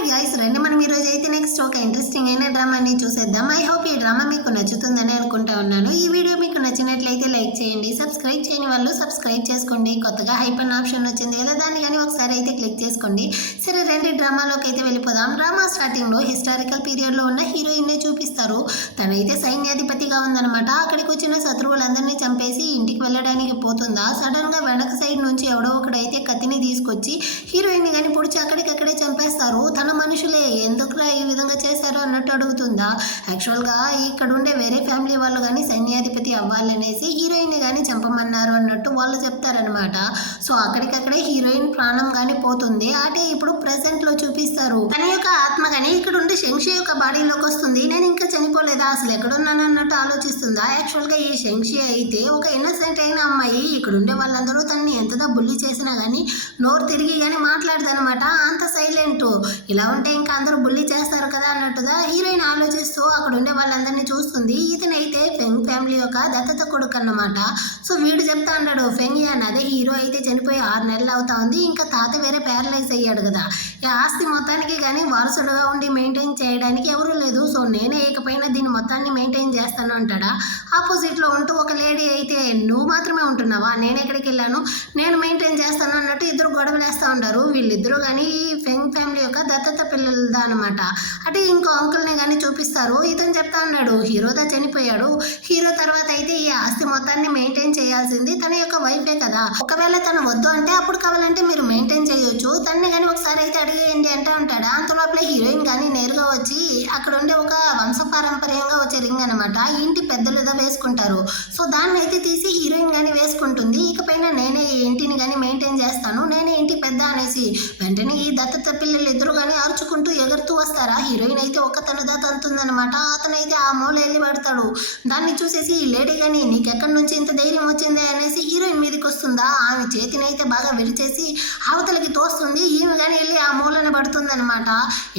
Hi guys, రండి మనం ఈరోజు అయితే నెక్స్ట్ ఒక ఇంట్రెస్టింగ్ అయిన డ్రామాని చూసేద్దాం. ఐ హోప్ ఈ డ్రామా మీకు నచ్చుతుందని అనుకుంటా ఉన్నాను. ఈ వీడియో మీకు నచ్చినట్లయితే లైక్ చేయండి, సబ్స్క్రైబ్ చేయని వాళ్ళు సబ్స్క్రైబ్ చేసుకోండి. కొత్తగా హైప్ అన్న ఆప్షన్ వచ్చింది కదా, దాన్ని కానీ ఒకసారి అయితే క్లిక్ చేసుకోండి. సరే రండి డ్రామాలోకి అయితే వెళ్ళిపోదాం. డ్రామా స్టార్టింగ్లో హిస్టారికల్ పీరియడ్లో ఉన్న హీరోయిన్నే చూపిస్తారు. తనైతే సైన్యాధిపతిగా ఉందన్నమాట. అక్కడికి వచ్చిన శత్రువులందరినీ చంపేసి ఇంటికి వెళ్ళడానికి పోతుందా, సడన్గా వెనక సైడ్ నుంచి ఎవడో ఒకడైతే కత్తిని తీసుకొచ్చి హీరోయిన్ని కానీ పొడిచి అక్కడికక్కడే చంపేస్తారు. తన మనుషులే ఎందుకురా ఈ విధంగా చేశారు అన్నట్టు అడుగుతుందా. యాక్చువల్గా ఇక్కడ ఉండే వేరే ఫ్యామిలీ వాళ్ళు కానీ సైన్యాధిపతి అవ్వాలనేసి హీరోయిన్ కానీ చంపమన్నారు అన్నట్టు వాళ్ళు చెప్తారనమాట. సో అక్కడికక్కడే హీరోయిన్ ప్రాణం కానీ పోతుంది. అంటే ఇప్పుడు ప్రెసెంట్ లో చూపిస్తారు తన యొక్క ఆత్మ కానీ ఇక్కడ ఉండే శంక్షి యొక్క బాడీలోకి వస్తుంది. నేను ఇంకా చనిపోలేదా, అసలు ఎక్కడున్నాను అన్నట్టు ఆలోచిస్తుందా. యాక్చువల్గా ఈ శంక్షి అయితే ఒక ఇన్నసెంట్ అయిన అమ్మాయి. ఇక్కడ ఉండే వాళ్ళందరూ తనని ఎంతగా బుల్లి చేసినా కానీ నోరు తిరిగి కానీ మాట్లాడదనమాట. అంత సైలెంట్. ఇలా ఉంటే ఇంకా అందరూ బుల్లి చేస్తారు కదా అన్నట్టుగా హీరోయిన్ ఆలోచిస్తూ అక్కడ ఉండే వాళ్ళందరినీ చూస్తుంది. ఇతనైతే ఫెంగ్ ఫ్యామిలీ యొక్క దత్తత కొడుకు అన్నమాట. సో వీడు చెప్తా అన్నాడు ఫెంగ్ అని, అదే హీరో అయితే చనిపోయి 6 నెలలు అవుతా ఉంది. ఇంకా తాత వేరే ప్యారలైజ్ అయ్యాడు కదా, ఈ ఆస్తి మొత్తానికి కానీ వారసుడుగా ఉండి మెయింటైన్ చేయడానికి ఎవరూ లేదు. సో నేనే ఏకపోయినా దీన్ని మొత్తాన్ని మెయింటైన్ చేస్తాను అంటాడా. ఆపోజిట్లో ఉంటూ ఒక లేడీ అయితే నువ్వు మాత్రమే ఉంటున్నావా, నేను ఎక్కడికి వెళ్ళాను, నేను మెయింటైన్ చేస్తాను అన్నట్టు ఇద్దరు గొడవలు వేస్తూ ఉంటారు. వీళ్ళిద్దరూ కానీ ఫెంగ్ ఫ్యామిలీ యొక్క దత్తత పిల్లలదా అనమాట. అంటే ఇంకో అంకుల్ని కానీ చూపిస్తారు. ఇతను చెప్తా ఉన్నాడు హీరోదా చనిపోయాడు, హీరో తర్వాత అయితే ఈ ఆస్తి మొత్తాన్ని మెయింటైన్ చేయాల్సింది తన యొక్క వైఫే కదా, ఒకవేళ తను వద్దు అంటే అప్పుడు కావాలంటే మీరు మెయింటైన్ చేయొచ్చు, తన్ని కానీ ఒకసారి అయితే అడిగేయండి అంటే అంటాడా. అంతలోపల హీరోయిన్ కానీ నేరుగా వచ్చి అక్కడ ఉండే ఒక వంశపారంపర్యంగా వచ్చే రింగ్ అనమాట, ఇంటి పెద్దలుగా వేసుకుంటారు. సో దాన్ని అయితే తీసి హీరోయిన్ కానీ వేసుకుంటుంది. ఇకపైన నేనే ఈ ఇంటిని కానీ మెయింటైన్ చేస్తాను, నేనే ఇంటి పెద్ద అనేసి వెంటనే ఈ దత్తత పిల్లలు ఇద్దరు కానీ అరుచుకుంటూ ఎగురుతూ వస్తారా. హీరోయిన్ అయితే ఒక్కతనుదా తంతుందనమాట. అతనైతే ఆ మూల వెళ్ళి పడతాడు. దాన్ని చూసేసి ఈ లేడీ కానీ నీకెక్కడి నుంచి ఇంత ధైర్యం వచ్చింది అనేసి హీరోయిన్ మీదకి వస్తుందా. ఆమె చేతిని అయితే బాగా విరిచేసి అవతలకి తోస్తుంది. ఈమె కానీ వెళ్ళి ఆ మూలన పడుతుందనమాట.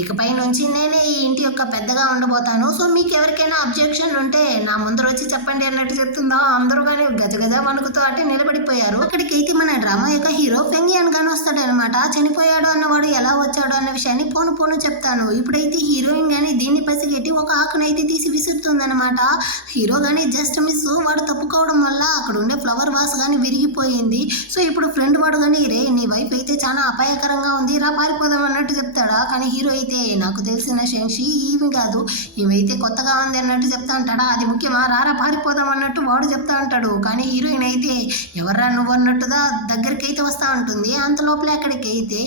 ఇకపై నుంచి నేనే ఈ ఇంటి యొక్క పెద్దగా ఉండబోతాను, సో మీకు ఎవరికైనా అబ్జెక్షన్ ఉంటే నా ముందర వచ్చి చెప్పండి అన్నట్టు చెప్తుందా. అందరూ కానీ గజగజ వణుకుతూ అటే నిలబడిపోయారు. అక్కడికైతే మన డ్రామా యొక్క హీరో ఫెంగియన్ గాని వస్తాడనమాట. చనిపోయాడు అన్నవాడు ఎలా వచ్చాడు అన్న విషయాన్ని పోను చెప్తాను. ఇప్పుడైతే హీరోయిన్ కానీ దీన్ని పసిగట్టి ఒక ఆకునైతే తీసి విసురుతుందనమాట. హీరో కానీ జస్ట్ మిస్, వాడు తప్పుకోవడం వల్ల అక్కడ ఉండే ఫ్లవర్ వాస్ కానీ విరిగిపోయింది. సో ఇప్పుడు ఫ్రెండ్ వాడు కానీ రే నీ వైఫ్ అయితే చాలా అపాయకరంగా ఉంది, రా పారిపోదాం అన్నట్టు చెప్తాడా. కానీ హీరో అయితే నాకు తెలిసిన శంక్షి ఈమె కాదు, ఈమెయితే కొత్తగా ఉంది అన్నట్టు చెప్తా అంటాడా. అది ముఖ్యమా, రారా పారిపోదాం అన్నట్టు వాడు చెప్తా అంటాడు. కానీ హీరోయిన్ అయితే ఎవర్రా నువ్వు అన్నట్టుగా దగ్గరికి అయితే వస్తూ ఉంటుంది. అంత లోపల అక్కడికి అయితే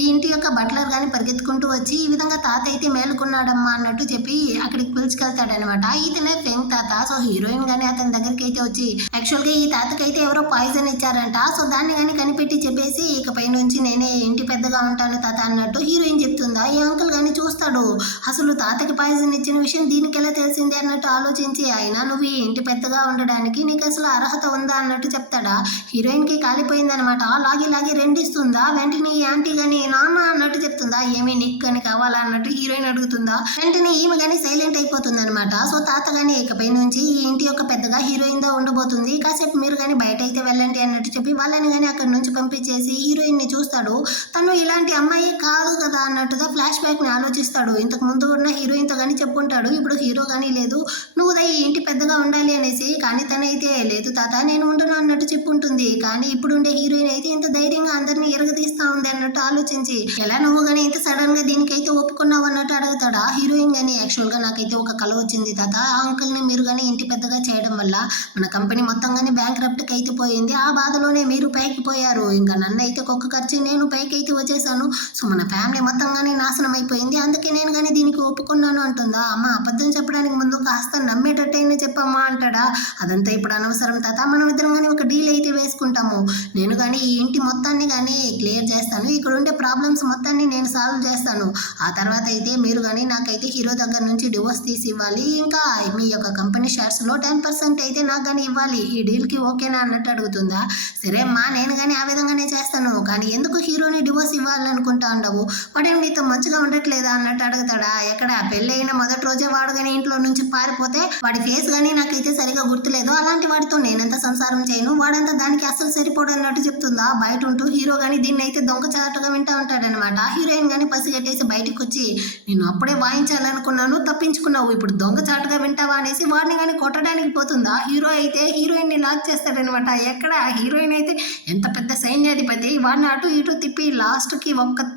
ఈ ఇంటి యొక్క బట్లర్ కానీ పరిగెత్తుకుంటూ వచ్చి ఈ విధంగా తాత అయితే మేలుకున్నాడమ్మా అన్నట్టు చెప్పి అక్కడికి పిలుచుకెళ్తాడనమాట. ఇతనే ఫెంగ్ తాత. సో హీరోయిన్ కానీ అతని దగ్గరికి అయితే వచ్చి యాక్చువల్గా ఈ తాతకైతే ఎవరో పాయిజన్ ఇచ్చారంట. సో దాన్ని కానీ కనిపెట్టి చెప్పేసి ఇకపై నుంచి నేనే ఇంటి పెద్దగా ఉంటాను తాత అన్నట్టు హీరోయిన్ చెప్తుందా. ఈ అంకుల్ కానీ చూస్తాడు, అసలు తాతకి పాయిజన్ ఇచ్చిన విషయం దీనికి ఎలా తెలిసింది అన్నట్టు ఆలోచించి అయినా నువ్వు ఈ ఇంటి పెద్దగా ఉండడానికి నీకు అసలు అర్హత ఉందా అన్నట్టు చెప్తాడా. హీరోయిన్ కి కాలిపోయిందనమాట. లాగి రెండిస్తుందా. వెంటనే ఈ ఆంటీ కానీ నాన్న అన్నట్టు చెప్తుందా. ఏమి నీకు కానీ కావాలా అన్నట్టు హీరోయిన్ అడుగుతుందా. వెంటనే ఈమె కానీ సైలెంట్ అయిపోతుంది అనమాట. సో తాత కానీ ఇకపై నుంచి ఈ ఇంటి యొక్క పెద్దగా హీరోయిన్ దా ఉండబోతుంది, కాసేపు మీరు కానీ బయట అయితే వెళ్ళండి అన్నట్టు చెప్పి వాళ్ళని కానీ అక్కడి నుంచి పంపించేసి హీరోయిన్ ని చూస్తాడు. తను ఇలాంటి అమ్మాయి కాదు కదా అన్నట్టుగా ఫ్లాష్ బ్యాక్ ని ఆలోచిస్తాడు. ఇంతకు ముందు ఉన్న హీరోయిన్ తో కానీ చెప్పుకుంటాడు. ఇప్పుడు హీరో కానీ లేదు నువ్వు ఈ ఇంటి పెద్దగా ఉండాలి అనేసి. కానీ తనైతే లేదు తాత నేను ఉండను అన్నట్టు చెప్పుంటుంది. కానీ ఇప్పుడు ఉండే హీరోయిన్ అయితే ఇంత ధైర్యంగా అందరినీ ఎరగదీస్తా ఉంది అన్నట్టు ఆలోచించి ఎలా నువ్వు కానీ ఇంత సడన్ గా దీనికైతే ఒప్పుకున్నావు అన్నట్టు అడుగుతాడా. హీరోయిన్ కానీ యాక్చువల్ గా నాకైతే ఒక కల వచ్చింది తాత, ఆ అంకుల్ ని మీరు కానీ ఇంటి పెద్దగా చేయడం వల్ల మన కంపెనీ మొత్తం కానీ బ్యాంక్ రప్ట్కి అయితే పోయింది, ఆ బాధలోనే మీరు పైకి పోయారు, ఇంకా నన్ను అయితే ఒక్క ఖర్చు నేను పైకి అయితే వచ్చేసాను, సో మన ఫ్యామిలీ మొత్తం కానీ నాశనం అయిపోయింది, అందుకే నేను కానీ దీనికి ఒప్పుకున్నాను అంటుందా. అమ్మ అబద్ధం చెప్పడానికి ముందు కాస్త నమ్మేటట్టయినా చెప్పమ్మా అంటాడా. అదంతా ఇప్పుడు అనవసరం తాత, మనం ఇద్దరం కానీ ఒక డీల్ అయితే వేసుకుంటాము, నేను కానీ ఈ ఇంటి మొత్తాన్ని కానీ క్లియర్ చేస్తాను, ఇక్కడ ఉండే ప్రాబ్లమ్స్ మొత్తాన్ని నేను సాల్వ్ చేస్తాను, ఆ తర్వాత అయితే మీరు కానీ నాకైతే హీరో దగ్గర నుంచి డివోర్స్ తీసి ఇవ్వాలి, ఇంకా మీ యొక్క కంపెనీ షేర్స్లో 10% అయితే నాకు కానీ ఇవ్వాలి, ఈ డీల్కి ఓకేనా అన్నట్టు అడుగుతుందా. సరే అమ్మా నేను కానీ ఆ విధంగానే చేస్తాను, కానీ ఎందుకు హీరోని డివోర్స్ ఇవ్వాలనుకుంటా ఉండవు, వాడేం నీతో మంచిగా ఉండట్లేదా అన్నట్టు అడుగుతాడా. ఎక్కడ పెళ్ళైన మొదటి రోజే వాడు కానీ ఇంట్లో నుంచి పారిపోతే వాడి ఫేస్ కానీ నాకైతే సరిగా గుర్తులేదు, అలాంటి వాడితో నేనెంత సంసారం చేయను, వాడంతా దానికి అస్సలు సరిపోడు అన్నట్టు చెప్తుందా. బయట ఉంటూ హీరో కానీ దీన్ని అయితే దొంగ చాటుగా వింటూ ఉంటాడనమాట. హీరోయిన్ గాని పసిగట్టేసి బయటకు వచ్చి, నేను అప్పుడే వాయించాలనుకున్నాను, తప్పించుకున్నావు, ఇప్పుడు దొంగచాటుగా వింటావా అనేసి వాడిని కానీ కొట్టడానికి పోతుందా. హీరో అయితే హీరోయిన్ ని లాక్ చేస్తాడనమాట. ఎక్కడ హీరోయిన్ అయితే ఎంత పెద్ద సైన్యాధిపతి, వాడిని అటు ఇటు తిప్పి లాస్ట్ కి ఒక్క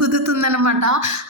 గుద్దుతుందనమాట.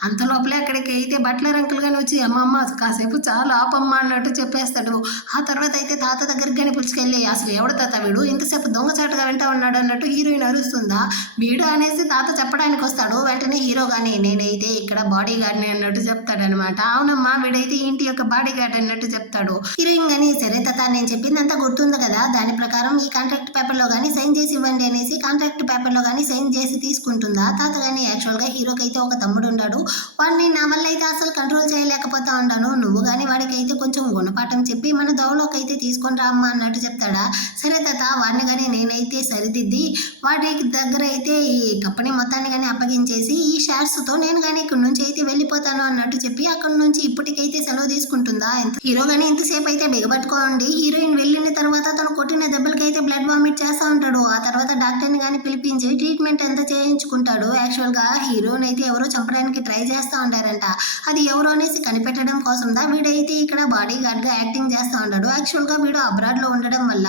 అంత లోపలే అక్కడికి అయితే బట్లర్ అంకుల్ గాని వచ్చి, అమ్మమ్మ కాసేపు చాలా ఆపమ్మ అన్నట్టు చెప్పేస్తాడు. ఆ తర్వాత అయితే తాత దగ్గరికి కానీ పిలుచుకెళ్ళి, అసలు ఎవడు తాత వీడు ఇంతసేపు దొంగచాటుగా వింటా ఉన్నాడు అన్నట్టు హీరోయిన్ అరుస్తుందా. వీడు అనేసి తాత చెప్పడానికి వస్తాడు. వెంటనే హీరో గాని, నేనైతే ఇక్కడ బాడీ గార్డ్ని అన్నట్టు చెప్తాడనమాట. అవునమ్మా, వీడైతే ఇంటి యొక్క బాడీ గార్డ్ అన్నట్టు చెప్తాడు. హీరోయిన్ గాని, సరే తాత నేను చెప్పిందంతా గుర్తుంది కదా, దాని ప్రకారం ఈ కాంట్రాక్ట్ పేపర్ లో కానీ సైన్ చేసి ఇవ్వండి అనేసి కాంట్రాక్ట్ పేపర్ లో కానీ సైన్ చేసి తీసుకుంటుందా. తాత గాని, యాక్చువల్గా హీరోకి అయితే ఒక తమ్ముడు ఉన్నాడు, వాడిని నా వల్ల అయితే అసలు కంట్రోల్ చేయలేకపోతా ఉన్నాను, నువ్వు కానీ వాడికి అయితే కొంచెం గుణపాఠం చెప్పి మన దోవలోకి అయితే తీసుకొని రా అమ్మ అన్నట్టు చెప్తాడా. సరే తాత, వాడిని కానీ నేనైతే సరిదిద్ది వాడికి దగ్గర అయితే ఈ కంపెనీ మొత్తాన్ని కానీ అప్పగించేసి ఈ షేర్స్తో నేను కానీ ఇక్కడ నుంచి అయితే వెళ్ళిపోతాను అన్నట్టు చెప్పి అక్కడ నుంచి ఇప్పటికైతే సెలవు తీసుకుంటుందా. హీరో కానీ ఇంతసేపు అయితే బిగబట్టుకోండి. హీరోయిన్ వెళ్ళిన తర్వాత తను కొట్టిన దెబ్బలకి అయితే బ్లడ్ వామిట్ చేస్తూ ఉంటాడు. ఆ తర్వాత డాక్టర్ని కానీ పిలిపించి ట్రీట్మెంట్ ఎంత చేయించుకుంటాడు. యాక్చువల్గా హీరోని అయితే ఎవరో చంపడానికి ట్రై చేస్తూ ఉంటారంట. అది ఎవరో అనేసి కనిపెట్టడం కోసం వీడైతే ఇక్కడ బాడీ గార్డ్ గా యాక్టింగ్ చేస్తూ ఉంటాడు. యాక్చువల్గా వీడు అబ్రాడ్ లో ఉండడం వల్ల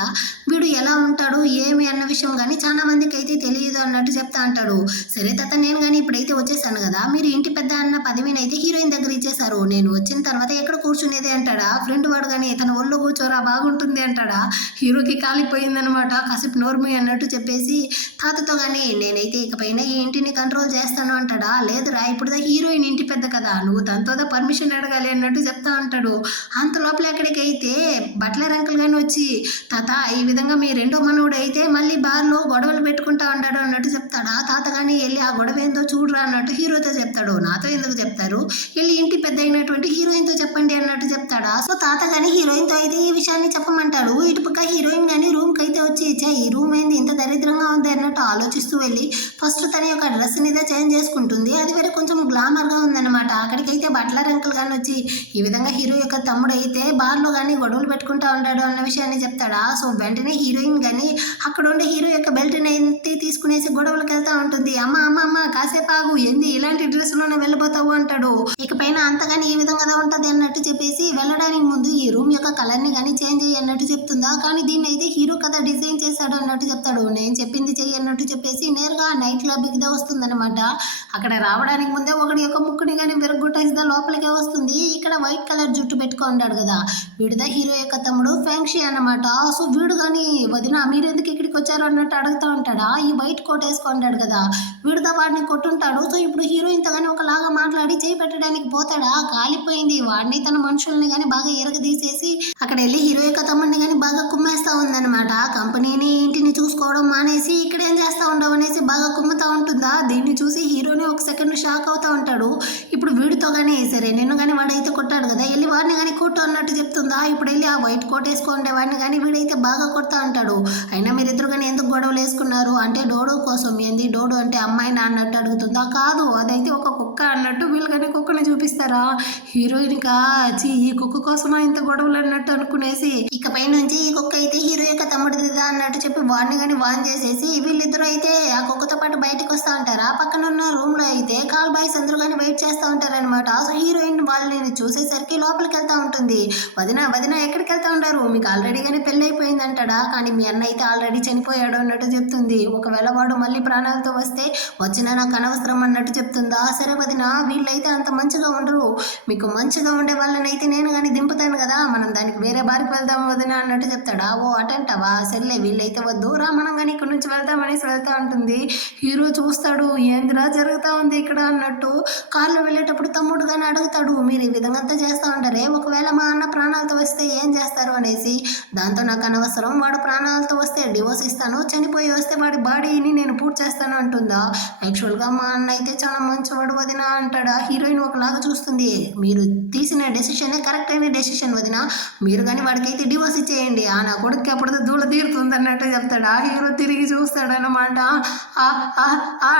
వీడు ఎలా ఉంటాడు ఏమి అన్న విషయం కానీ చాలా మందికి అయితే తెలియదు అన్నట్టు చెప్తా అంటాడు. సరే తాత, నేను కానీ ఇప్పుడైతే వచ్చేసాను కదా, మీరు ఇంటి పెద్ద అన్న పదవిని అయితే హీరోయిన్ దగ్గర ఇచ్చేశారు, నేను వచ్చిన తర్వాత ఎక్కడ కూర్చునేది అంటాడా. ఫ్రెండ్ వాడు కానీ తన ఒళ్ళో కూర్చోరా బాగుంటుంది అంటాడా. హీరోకి కాలిపోయిందనమాట. కాసేపు నోర్మి అన్నట్టు చెప్పేసి తాతతో కానీ, నేనైతే ఇకపైన ఈ ఇంటిని కంట్రోల్ చేస్తాను అంటాడా. లేదురా, ఇప్పుడు హీరోయిన్ ఇంటి పెద్ద కదా, నువ్వు తనతో పర్మిషన్ అడగాలి అన్నట్టు చెప్తా ఉంటాడు. అంత లోపల ఎక్కడికి అయితే బట్లర్ అంకుల్ గాని వచ్చి, తాత ఈ విధంగా మీ రెండో మనవుడు అయితే మళ్ళీ బార్లో గొడవలు పెట్టుకుంటా ఉంటాడు అన్నట్టు చెప్తాడా. తాత కానీ వెళ్ళి ఆ గొడవ ఏందో చూడరా అన్నట్టు హీరోతో చెప్తాడు. నాతో ఎందుకు చెప్తారు, వెళ్ళి ఇంటి పెద్ద అయినటువంటి హీరోయిన్తో చెప్పండి అన్నట్టు చెప్తాడా. సో తాత కానీ హీరోయిన్తో అయితే ఈ విషయాన్ని చెప్పమంటాడు. ఇటుపక్క హీరోయిన్ కానీ రూమ్కి అయితే వచ్చి, ఈ రూమ్ ఏంది ఇంత దరిద్రంగా ఉంది అన్నట్టు ఆలోచిస్తూ వెళ్ళి ఫస్ట్ తన యొక్క డ్రెస్ మీద చేంజ్ చేసుకుంటుంది. అది వేరే కొంచెం గ్లామర్గా ఉందన్నమాట. అక్కడికైతే బట్లర్ అంకుల్ కానీ వచ్చి, ఈ విధంగా హీరో యొక్క తమ్ముడు అయితే బార్లో కానీ గొడవలు పెట్టుకుంటా ఉంటాడు అన్న విషయాన్ని చెప్తాడా. సో వెంటనే హీరోయిన్ కానీ అక్కడ ఉండే హీరో యొక్క బెల్ట్ని ఎత్తి తీసుకునేసి గొడవలకు వెళ్తా ఉంటుంది. అమ్మ అమ్మ అమ్మ కాసేపు ఆగు, ఏంది ఇలాంటి డ్రెస్లోనే వెళ్ళిపోతావు అంటాడు. ఇకపైన అంతగాని ఈ విధంగా ఉంటుంది అన్నట్టు చెప్పేసి వెళ్ళడానికి ముందు ఈ రూమ్ యొక్క కలర్ని కానీ చేంజ్ చేయి అన్నట్టు చెప్తుందా. కానీ దీన్ని అయితే హీరో కదా డిజైన్ చేశాడు అన్నట్టు చెప్తాడు. నేను చెప్పింది చెయ్యి అన్నట్టు చెప్పేసి నేరుగా నైట్ క్లబ్కి వస్తుందన్నమాట. అక్కడ రావడానికి ముందే ఒకటి యొక్క ముక్కుని కానీ విరగొట్టేసిదా లోపలికే వస్తుంది. ఇక్కడ వైట్ కలర్ జుట్టు పెట్టుకున్నాడు కదా, వీడిదా హీరో యొక్క తమ్ముడు ఫ్యాంక్షి అన్నమాట. సో వీడు కానీ, వదిన మీరు ఎందుకు ఇక్కడికి వచ్చారు అన్నట్టు అడుగుతూ ఉంటాడా. ఈ వైట్ కోట్ వేసుకుంటాడు కదా, వీడిదా వాడిని కొట్టుంటాడు. సో ఇప్పుడు హీరోయిన్తో కానీ ఒకలాగా మాట్లాడి చేయి పెట్టడానికి పోతాడా, కాలిపోయింది. వాడిని తన మనుషుల్ని కానీ బాగా ఎరగదీసేసి అక్కడ వెళ్ళి హీరో యొక్క తమ్ముడిని కానీ బాగా కుమ్మేస్తా ఉందన్నమాట. కంపెనీని ఇంటిని చూసుకోవడం మానేసి ఇక్కడ ఏం చేస్తా ఉండవు అనేసి బాగా కుమ్ముతా ఉంటుందా. దీన్ని చూసి హీరోని ఒక సెకండ్ షాక్ అవుతా ఉంటాడు. ఇప్పుడు వీడితో కానీ, సరే నిన్ను కానీ వాడైతే కొట్టాడు కదా, వెళ్ళి వాడిని కానీ కొట్టు అన్నట్టు చెప్తుందా. ఇప్పుడు వెళ్ళి ఆ వైట్ కోట్ వేసుకోండే వాడిని కానీ వీడైతే బాగా కొడతా ఉంటాడు. అయినా మీరిద్దరు కానీ ఎందుకు గొడవలు వేసుకున్నారు అంటే, డోడో కోసం. ఏంది డోడో అంటే అమ్మాయినా అన్నట్టు అడుగుతుందా. కాదు, అదైతే ఒక కుక్క అన్నట్టు వీళ్ళు కానీ కుక్కని చూపిస్తారా. హీరోయిన్ కాచి ఈ కుక్క కోసమా ఇంత గొడవలు అన్నట్టు అనుకునేసి ఇకపై నుంచి ఈ కుక్క అయితే హీరో యొక్క తమ్ముడిదిదా అన్నట్టు చెప్పి వాడిని కానీ వాన్ చేసేసి వీళ్ళిద్దరూ అయితే ఆ కుక్కతో పాటు బయటకు వస్తూ ఉంటారు. ఆ పక్కన ఉన్న రూమ్ లో అయితే కాల్ బాయ్స్ అందరూ కానీ వెయిట్ చేస్తూ ఉంటారనమాట. సో హీరోయిన్ వాళ్ళని చూసేసరికి లోపలికి వెళ్తా ఉంటుంది. వదిన వదిన ఎక్కడికి వెళ్తా ఉంటారు, మీకు ఆల్రెడీ కానీ పెళ్ళి అయిపోయింది అంటాడా. కానీ మీ అన్న అయితే ఆల్రెడీ చనిపోయాడు అన్నట్టు చెప్తుంది. ఒకవేళ వాడు మళ్ళీ ప్రాణాలతో వస్తే వచ్చినా నాకు అనవసరం అన్నట్టు చెప్తుందా. సరే వదిన, వీళ్ళైతే అంత మంచిగా ఉండరు, మీకు మంచిగా ఉండే వాళ్ళని అయితే నేను కానీ దింపుతాను కదా, మనం దానికి వేరే బారికి వెళ్దాం వదిన అన్నట్టు చెప్తాడా. ఓ అటంటావా, సర్లే వీళ్ళైతే వద్దు రా మనం కానీ ఇక్కడ నుంచి వెళ్తామనేసి వెళ్తా ఉంటుంది. హీరో చూస్తాడు, ఏందిరా జరుగుతూ ఉంది ఇక్కడ అన్నట్టు. కార్లో వెళ్ళేటప్పుడు తమ్ముడు కానీ అడుగుతాడు, మీరు ఈ విధంగా అంతా చేస్తూ ఉంటారే, ఒకవేళ మా అన్న ప్రాణాలతో వస్తే ఏం చేస్తారు అనేసి. దాంతో నాకు అనవసరం, వాడు ప్రాణాలతో వస్తే డివోర్స్ ఇస్తాను, చనిపోయి వస్తే వాడి బాడీని నేను పూర్తి చేస్తాను అంటుందా. యాక్చువల్గా మా అన్న అయితే చాలా మంచివాడు వదిన అంటాడా. హీరోయిన్ ఒకలాగా చూస్తుంది, మీరు తీసిన డెసిషనే కరెక్ట్ అయిన డెసిషన్ వదిన, మీరు కానీ వాడికైతే డివోర్స్ ఇచ్చేయండి, ఆ నా కొడుకు అప్పుడు దూల తీరుతుంది అన్నట్టు చెప్తాడా. హీరో తిరిగి చూస్తాడు అన్నమాట.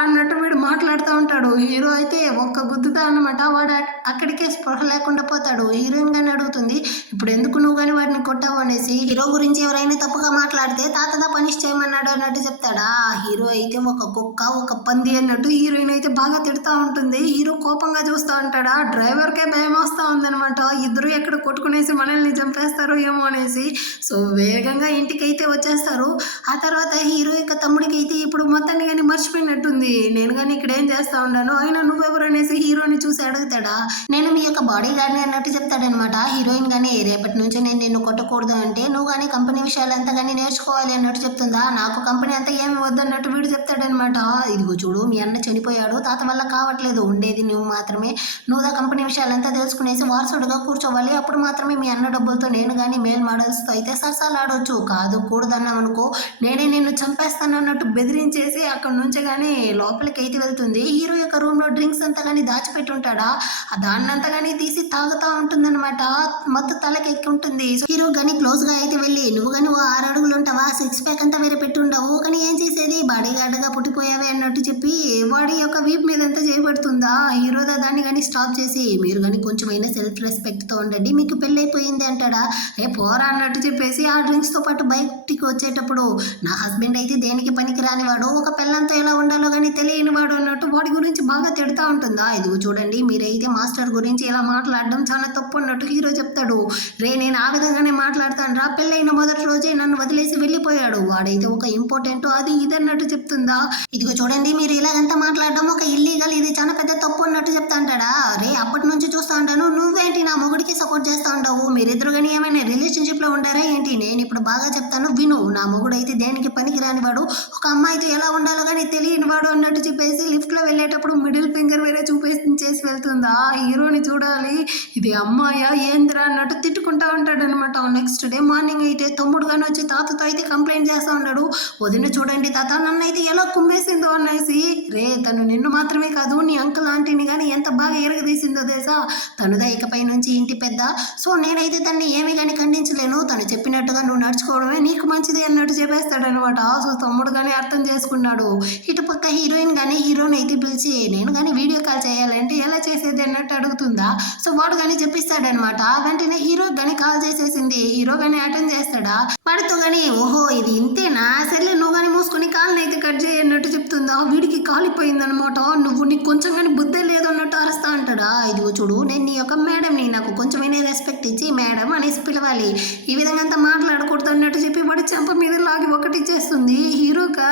అన్నట్టు వీడు మాట్లాడుతూ ఉంటాడు. హీరో అయితే ఒక్క గుద్దుతా అన్నమాట. వాడు అక్కడికే స్పృహ లేకుండా పోతాడు. హీరోయిన్ కానీ అడుగుతుంది, ఇప్పుడు ఎందుకు నువ్వు కానీ వాడిని కొట్టావు అనేసి. హీరో గురించి ఎవరైనా తప్పుగా మాట్లాడితే తాతదా పనిష్ చేయమన్నాడు అన్నట్టు చెప్తాడా. హీరో అయితే ఒక కుక్క ఒక పంది అన్నట్టు హీరోయిన్ అయితే బాగా తిడతా ఉంటుంది. హీరో కోపంగా చూస్తూ ఉంటాడా, డ్రైవర్కే భయం వస్తూ ఉందనమాట. ఇద్దరు ఎక్కడ కొట్టుకునేసి మనల్ని చంపేస్తారో ఏమో అనేసి. సో వేగంగా ఇంటికైతే వచ్చేస్తారు. ఆ తర్వాత హీరో యొక్క తమ్ముడికి అయితే ఇప్పుడు మొత్తాన్ని కానీ మర్చిపోయినట్టుంది. నేను కానీ ఇక్కడ ఏం చేస్తా ఉన్నాను, అయినా నువ్వెవరు అనేసి హీరోని చూసి అడుగుతాడా. నేను మీ యొక్క బాడీ గార్డ్ని అన్నట్టు చెప్తాడనమాట. హీరోయిన్ కానీ రేపటి నుంచి నేను నిన్ను కొట్టకూడదు అంటే నువ్వు కానీ కంపెనీ విషయాలంతా కానీ నేర్చుకోవాలి అన్నట్టు చెప్తుందా. నాకు కంపెనీ అంతా ఏమి వద్దన్నట్టు వీడు చెప్తాడనమాట. ఇదిగో చూడు, మీ అన్న చనిపోయాడు, తాత వల్ల కావట్లేదు, ఉండేది నువ్వు మాత్రమే. నువ్వు ఆ కంపెనీ విషయాలంతా తెలుసుకునేసి వారసుడుగా కూర్చోవాలి. అప్పుడు మాత్రమే మీ అన్న డబ్బులతో నేను కానీ మేల్ మోడల్స్తో అయితే సరసాలాడవచ్చు. కాదు కూడదన్నాం అనుకో నేనే నిన్ను చంపేస్తాను అన్నట్టు బెదిరించేసి అక్కడ నుంచి కానీ లోపలికి అయితే వెళ్తుంది. హీరో యొక్క రూమ్ లో డ్రింక్స్ అంతా కానీ దాచిపెట్టి ఉంటాడా, దాన్నంతా కానీ తీసి తాగుతా ఉంటుందన్నమాట. మొత్తం తలకి ఎక్కి ఉంటుంది. హీరో కానీ క్లోజ్ గా అయితే వెళ్ళి నువ్వు కానీ 6 అడుగులు ఉంటావా, 6 ప్యాక్ అంతా వేరే పెట్టి ఉండవు, కానీ ఏం చేసేది బాడీ గార్డ్ గా పుట్టిపోయావే అన్నట్టు చెప్పి వాడి యొక్క వీప్ మీద ఎంత చేయబడుతుందా. హీరో దాన్ని కానీ స్టాప్ చేసి మీరు కానీ కొంచెమైనా సెల్ఫ్ రెస్పెక్ట్ తో ఉండండి, మీకు పెళ్ళైపోయింది అంటాడా. పోరా అన్నట్టు చెప్పేసి ఆ డ్రింక్స్ తో పాటు బయటికి వచ్చేటప్పుడు నా హస్బెండ్ అయితే దేనికి పనికి రానివాడు, ఒక పిల్లంతో ఎలా ఉండాలో కానీ తెలియని వాడు అన్నట్టు వాడి గురించి బాగా తిడతా ఉంటుందా. ఇదిగో చూడండి, మీరైతే మాస్టర్ గురించి ఇలా మాట్లాడడం చాలా తప్పు అన్నట్టు హీరో చెప్తాడు. రే నేను ఆ విధంగానే మాట్లాడతాను రా, పెళ్ళైన మొదటి రోజే నన్ను వదిలేసి వెళ్ళిపోయాడు, వాడైతే ఒక ఇంపార్టెంట్ అది ఇది అన్నట్టు చెప్తుందా. ఇదిగో చూడండి, మీరు ఇలాగంతా మాట్లాడడం ఒక ఇల్లీగల్, ఇది చాలా పెద్ద తప్పు అన్నట్టు చెప్తా అంటాడా. రే అప్పటి నుంచి చూస్తా ఉంటాను నువ్వేంటి నా మొగుడికి సపోర్ట్ చేస్తా ఉంటావు, మీరిద్దరు కానీ ఏమైనా రిలేషన్షిప్ లో ఉంటారా ఏంటి. నేను ఇప్పుడు బాగా చెప్తాను విను, నా మొగుడు అయితే దేనికి పనికి రానివాడు, ఒక అమ్మాయితో ఎలా ఉండాలో కానీ తెలియని వాడు అన్నట్టు చెప్పేసి లిఫ్ట్ లో వెళ్ళేటప్పుడు మిడిల్ ఫింగర్ వేరే చేసి వెళ్తుందా. హీరోని చూడాలి, ఇది అమ్మాయా ఏందిరా అన్నట్టు తిట్టుకుంటా ఉంటాడు అనమాట. నెక్స్ట్ డే మార్నింగ్ అయితే తమ్ముడు కానీ వచ్చి తాతతో అయితే కంప్లైంట్ చేస్తా ఉన్నాడు. వదిన చూడండి తాత నన్ను అయితే ఎలా కుమ్మేసిందో అనేసి. రే తను నిన్ను మాత్రమే కాదు నీ అంకుల్ ఆంటీని కానీ ఎంత బాగా ఎరగదీసిందో తెలుసా, తనుదా ఇకపై నుంచి ఇంటి పెద్ద, సో నేనైతే తన్ని ఏమీ కానీ ఖండించలేను, తను చెప్పినట్టుగా నువ్వు నడుచుకోవడమే నీకు మంచిది అన్నట్టు చెప్పేస్తాడనమాట. సో తమ్ముడు కానీ అర్థం చేసుకున్నాడు. ఇటుపక్క హీరోయిన్ కానీ హీరోని అయితే పిలిచి నేను కానీ వీడియో కాల్ చేయాలంటే ఎలా చేసేది అన్నట్టు అడుగుతుందా. సో వాడు కానీ చెప్పిస్తాడనమాట. వెంటనే హీరో కానీ కాల్ చేసేసింది. హీరో కానీ అటెండ్ చేస్తాడా. వాడితో కానీ ఓహో ఇది ఇంతేనా, సర్లే నువ్వు కానీ మూసుకొని కాల్ని అయితే కట్ చేయన్నట్టు చెప్తుందా. వీడికి కాలిపోయిందనమాట. నువ్వు నీకు కొంచెం కానీ బుద్ధి లేదు అన్నట్టు అరుస్తా అంటాడా. ఇదిగో చూడు, నేను నీ యొక్క మేడంని, నాకు కొంచెమైనా రెస్పెక్ట్ ఇచ్చి మేడం అనేసి పిలవాలి, ఈ విధంగా అంతా మాట్లాడకూడదు అన్నట్టు చెప్పి వాడి చెంప మీద లాగి ఒకటి ఇచ్చేస్తుంది. హీరోగా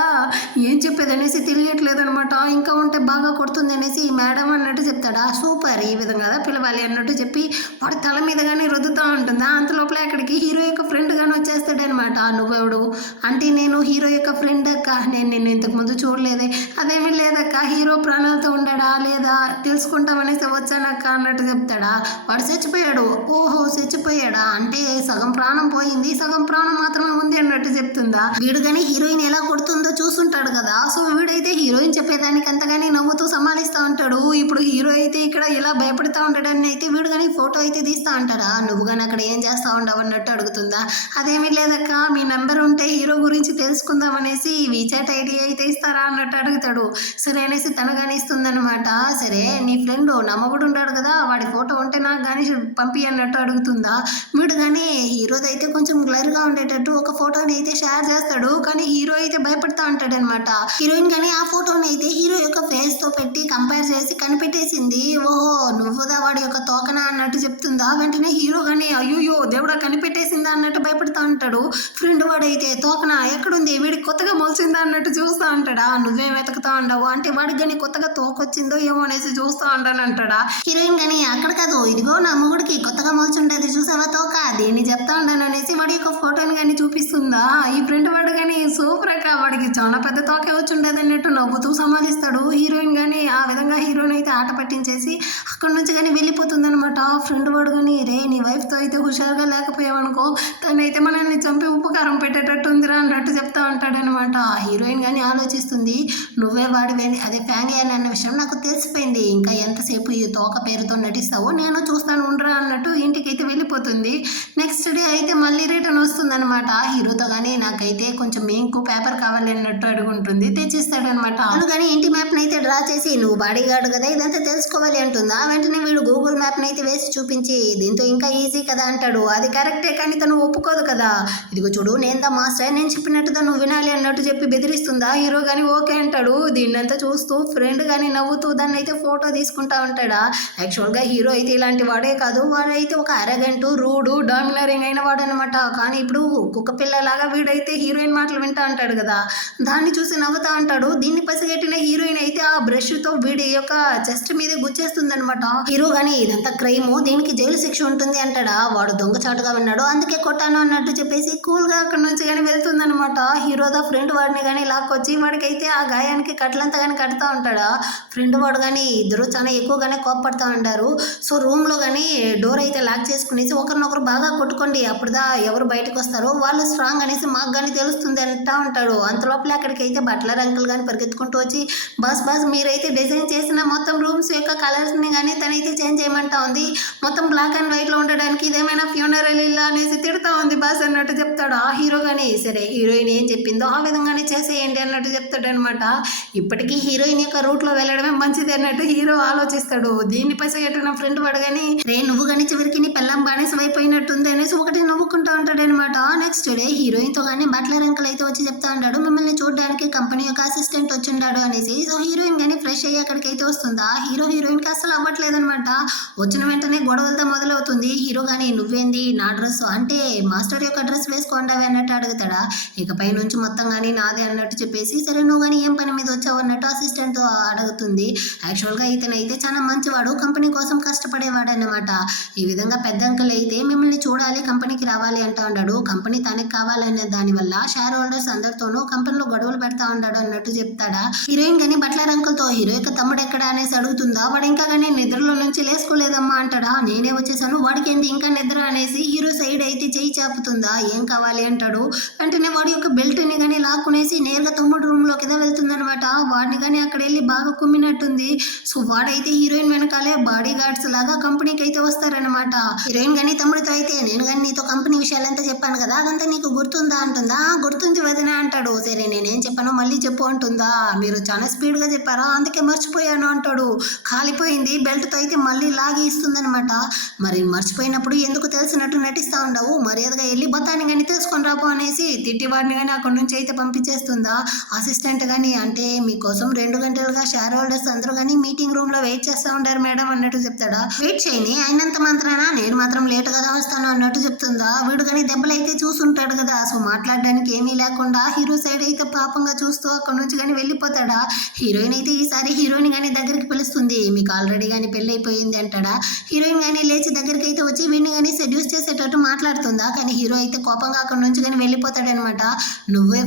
ఏం చెప్పేది అనేసి తెలియట్లేదు అనమాట. ఇంకా ఉంటే బాగా కొడుతుంది అనేసి మేడం అన్నట్టు చెప్తాడా. సూపర్, ఈ విధంగా పిలవాలి అన్నట్టు చెప్పి వాడి తల మీద కానీ రుద్దుతూ ఉంటుందా. అంత లోపల అక్కడికి హీరో యొక్క ఫ్రెండ్ కానీ వచ్చేస్తాడనమాట. నువ్వెవడు అంటే నేను హీరో యొక్క ఫ్రెండ్ అక్క, నేను నిన్ను ఇంతకుముందు చూడలేదే. అదేమీ లేదక్క, హీరో ప్రాణాలతో ఉండడా లేదా తెలుసుకుంటామనేసి వచ్చానక్క అన్నట్టు చెప్తాడా. వాడు చచ్చిపోయాడు. ఓహో చచ్చిపోయాడా అంటే సగం ప్రాణం పోయింది, సగం ప్రాణం మాత్రమే ఉంది అన్నట్టు చెప్తుందా. వీడు కానీ హీరోయిన్ ఎలా కొడుతుందో చూస్తుంటాడు కదా. సో వీడైతే హీరోయిన్ చెప్పేదానికి అంతగానే నవ్వుతూ సమాలిస్తూ ఉంటాడు. ఇప్పుడు హీరో అయితే ఇక్కడ ఇలా భయపడుతూ ఉంటాడని అయితే వీడు కానీ ఫోటో అయితే తీస్తూ ఉంటాడా. నువ్వు కానీ అక్కడ ఏం చేస్తూ ఉండవు అన్నట్టు అడుగుతుందా. అదేమీ లేదక్క, మీ నెంబర్ ఉంటే హీరో గురించి తెలుసుకుందాం అనేసి వీచాట్ ఐడి అయితే ఇస్తారా అన్నట్టు అడుగుతాడు. సరే అనేసి తను కానీ ఇస్తుందనమాట. సరే నీ ఫ్రెండ్ నమ్మగుడు ఉంటాడు కదా, వాడి ఫోటో ఉంటే నాకు కానీ పంపి అన్నట్టు అడుగుతుందా. వీడు కానీ హీరోది అయితే కొంచెం గ్లర్గా ఉండేటట్టు ఒక ఫోటోని అయితే షేర్ చేస్తాడు. కానీ హీరో అయితే భయపడతా ఉంటాడు అనమాట. హీరోయిన్ కానీ ఆ ఫోటోని అయితే హీరో యొక్క ఫేస్ తో పెట్టి కంపేర్ చేసి కనిపెట్టేసింది. ఓహో నువ్వుదా వాడి యొక్క తోకన అన్నట్టు చెప్తుందా. వెంటనే హీరో కానీ అయ్యో దేవుడా కనిపెట్టేసిందా అన్నట్టు భయపడతా ఉంటాడు. ఫ్రెండ్ వాడైతే తోకన ఎక్కడుంది, వీడికి కొత్తగా మొలిచిందా అన్నట్టు చూస్తూ ఉంటాడా. నువ్వేం వెతుకుతా ఉండవు అంటే వాడికి కానీ కొత్తగా తోకొచ్చిందో ఏమో అనేసి చూస్తూ ఉంటాను అంటాడా. హీరోయిన్ కానీ అక్కడ కాదు, ఇదిగో నా మొగుడికి కొత్తగా మొలిచుండేది చూసావా తోక, దీన్ని చెప్తా ఉంటాను అనేసి వాడి యొక్క ఫోటోని కానీ చూపిస్తుందా. ఈ ఫ్రెండ్ వాడు కానీ సూపర్ అక్క, వాడికి చాలా పెద్ద తోకే వచ్చి ఉండేది అన్నట్టు నవ్వుతూ సమాలిస్తాడు. హీరోయిన్ కానీ ఆ విధంగా హీరోని అయితే ఆట పట్టించేసి అక్కడ నుంచి కానీ వెళ్ళిపోతుంది అనమాట. ఫ్రెండ్ వాడు కానీ రే నీ వైఫ్తో అయితే హుషారుగా లేకపోయావనుకో తనైతే మనల్ని చంపి ఉపకారం పెట్టేటట్టు ఉందిరా అన్నట్టు చెప్తా ఉంటాడనమాట. హీరోయిన్ కానీ ఆలోచిస్తుంది, నువ్వే వాడివే అదే ఫ్యాన్ అయ్యాను అన్న విషయం నాకు తెలిసిపోయింది, ఇంకా ఎంతసేపు ఈ తోక పేరుతో నటిస్తావో నేను చూస్తాను ఉండరా అన్నట్టు ఇంటికి అయితే వెళ్ళిపోతుంది. నెక్స్ట్ డే అయితే మళ్ళీ రిటర్న్ వస్తుందన్నమాట. హీరోతో కానీ నాకైతే కొంచెం ఇంకు పేపర్ కావాలి అన్నట్టు అడుగుంటుంది. తెచ్చిస్తాడనమాట. కానీ ఇంటి మ్యాప్ని అయితే డ్రా చేసి నువ్వు బాడీ గార్డ్ కదా ఇదంతా ఇదంతా తెలుసుకోవాలి అంటుందా. వెంటనే వీడు గూగుల్ మ్యాప్ని అయితే వేసి చూపించి దీంతో ఇంకా ఈజీ కదా అంటాడు. అది కరెక్టే కానీ తను ఒప్పుకోదు కదా. ఇదిగో చూడు నేను దా మాస్టర్, నేను చెప్పినట్టుగా నువ్వు వినాలి అన్నట్టు చెప్పి బెదిరిస్తుందా. హీరో కానీ ఓకే అంటాడు. దీన్నంతా చూస్తూ ఫ్రెండ్ కానీ నవ్వుతూ దాన్ని అయితే ఫోటో తీసుకుంటా ఉంటాడా. యాక్చువల్గా హీరో అయితే ఇలాంటి వాడే కాదు, వాడైతే ఒక అరగంటు రూడు డామినరింగ్ అయిన వాడు అనమాట. కానీ ఇప్పుడు కుక్క పిల్లలాగా వీడైతే హీరోయిన్ మాటలు వింటా అంటాడు కదా. దాన్ని చూసి నవ్వుతా అంటాడు. దీన్ని పసిగట్టిన హీరోయిన్ అయితే ఆ బ్రష్ తో వీడి యొక్క చెస్ట్ మీద గుచ్చేస్తుంది అనమాట. హీరో గానీ ఇదంతా క్రైమ్, దీనికి జైలు శిక్ష ఉంటుంది అంటాడా. వాడు దొంగచాటుగా విన్నాడు, అందుకే కొట్టాను అన్నట్టు చెప్పేసి కూల్ గా అక్కడ నుంచి కానీ వెళ్తుంది అనమాట. హీరో దా ఫ్రెండ్ వాడిని కానీ లాక్కొచ్చి వాడికైతే ఆ గాయానికి కట్లంతా కానీ కడతా ఉంటాడా. ఫ్రెండ్ వాడు కానీ ఇద్దరు చాలా ఎక్కువగానే కోప్పడతా ఉంటారు. సో రూమ్ లో కానీ డోర్ అయితే లాక్ చేసుకునేసి ఒకరినొకరు బాగా కొట్టుకోండి, అప్పుడుదా ఎవరు బయటకు వస్తారో వాళ్ళు స్ట్రాంగ్ అనేసి మాకు కానీ తెలుస్తుంది అంటా ఉంటాడు. అంతలోపల అక్కడికైతే బట్లర్ అంకుల్ కానీ పరిగెత్తుకుంటూ వచ్చి బస్ మీరైతే డిజైన్ చేసిన మొత్తం రూమ్స్ యొక్క కలర్స్ ని కానీ తనైతే చేంజ్ చేయమంటా ఉంది. మొత్తం బ్లాక్ అండ్ వైట్ లో ఉండడానికి ఇదేమైనా ఫ్యూనరల్ ఇల్లా అనేసి తిడతా ఉంది బాస్ అన్నట్టు చెప్తాడు. ఆ హీరో కానీ సరే హీరోయిన్ ఏం చెప్పిందో ఆ విధంగానే చేసేయండి అన్నట్టు చెప్తాడు అనమాట. ఇప్పటికీ హీరోయిన్ యొక్క రూట్ లో వెళ్ళడమే మంచిది అన్నట్టు హీరో ఆలోచిస్తాడు. దీన్ని పసిగట్టిన ఫ్రెండ్ వాడు కానీ రే నువ్వు కానీ చివరికి నీ పెళ్ళం బానేసం అయిపోయినట్టుంది అనేసి ఒకటి నవ్వుకుంటా ఉంటాడు అనమాట. నెక్స్ట్ డే హీరోయిన్ తో కానీ బట్లర్ అంకుల్ అయితే వచ్చి చెప్తా ఉంటాడు మిమ్మల్ని చూడడానికి కంపెనీ యొక్క అసిస్టెంట్ వచ్చిండాడు అనేసి. సో హీరోయిన్ కానీ ఫ్రెష్ అయ్యి అక్కడికైతే వస్తుందా. హీరోయిన్ కి అసలు అవ్వట్లేదనమాట. వచ్చిన వెంటనే గొడవలతో మొదలవుతుంది. హీరో కానీ నువ్వేంది నా డ్రెస్ అంటే మాస్టర్ యొక్క డ్రెస్ వేసుకోండావి అన్నట్టు అడుగుతాడా. ఇకపై నుంచి మొత్తం కానీ నాదే అన్నట్టు చెప్పేసి సరే నువ్వు కానీ ఏం పని మీద వచ్చావు అన్నట్టు అసిస్టెంట్ అడుగుతుంది. యాక్చువల్గా ఇతనైతే చాలా మంచివాడు, కంపెనీ కోసం కష్టపడేవాడు అన్నమాట. ఈ విధంగా పెద్ద అంకుల్ అయితే మిమ్మల్ని చూడాలి కంపెనీకి రావాలి అంటా ఉన్నాడు. కంపెనీ తనకి కావాలనే దానివల్ల షేర్ హోల్డర్స్ అందరితోనూ కంపెనీలో గొడవలు పెడతా ఉంటాడు అన్నట్టు చెప్తాడా. హీరోయిన్ కానీ బట్లర్ అంకుల్ తో హీరో యొక్క తమ్ముడు ఎక్కడ అనేసి అడుగుతుందా. వాడు ఇంకా కానీ నిద్రలో నుంచి లేసుకోలేదమ్మా అంటాడా. నేనే వచ్చేసాను వాడికి ఏంది ఇంకా నిద్ర అనేసి హీరో సైడ్ అయితే చేయి చాపుతుందా. ఏం కావాలి అంటాడు. వెంటనే వాడి యొక్క బెల్ట్ ని కానీ లాక్కునేసి నేరుగా తమ్ముడు రూమ్ లోకి వెళ్తుంది అనమాట. వాడిని కానీ అక్కడ వెళ్ళి బాగా కుమ్మినట్టుంది. సో వాడైతే హీరోయిన్ వెనకాలే బాడీ గార్డ్స్ లాగా కంపెనీకి అయితే వస్తారనమాట. హీరోయిన్ కానీ తమ్ముడితో అయితే నేను కానీ నీతో కంపెనీ విషయాలంతా చెప్పాను కదా అదంతా నీకు గుర్తుందా అంటుందా. గుర్తుంది వదిన అంటాడు. సరే నేనేం చెప్పానో మళ్ళీ చెప్పు అంటుందా. మీరు చాలా స్పీడ్ గా చెప్పారా అందుకే మర్చిపోయాను అంటాడు. కాలిపోయింది బెల్ట్ తో అయితే మళ్ళీ లాగి ఇస్తుంది అనమాట. మరి మర్చిపోయినప్పుడు ఎందుకు తెలిసినట్టు నటిస్తా ఉండవు, మర్యాదగా వెళ్ళి బొత్తాన్ని కానీ తెలుసుకొని రాపో అనేసి తిట్టివాడిని కానీ అక్కడి నుంచి అయితే పంపించేస్తుందా. అసిస్టెంట్ కానీ అంటే మీకోసం 2 గంటలుగా షేర్ హోల్డర్స్ అందరూ కానీ మీటింగ్ రూమ్ లో వెయిట్ చేస్తా ఉంటారు మేడం అన్నట్టు చెప్తాడా. వెయిట్ చేయని అయినంత మాత్రాన నేను మాత్రం లేట్ గా వస్తాను అన్నట్టు చెప్తుందా. వీడు కానీ దెబ్బలు అయితే చూసుంటాడు కదా. సో మాట్లాడడానికి ఏమీ లేకుండా హీరో సైడ్ అయితే పాపంగా చూస్తూ అక్కడ నుంచి కానీ వెళ్ళిపోతాడా. హీరోయిన్ అయితే ఈసారి హీరోయిన్ కానీ దగ్గరికి పిలుస్తుంది. మీకు ఆల్రెడీ కానీ పెళ్లి అయిపోయింది అంటాడా. హీరోయిన్ కానీ లేచి దగ్గరికి అయితే వచ్చి వీడిని కానీ సెడ్యూస్ చేసేటట్టు మాట్లాడుతుందా. కానీ హీరో అయితే కోపంగా అక్కడ నుంచి కానీ వెళ్ళిపోతాడనమాట. నువ్వే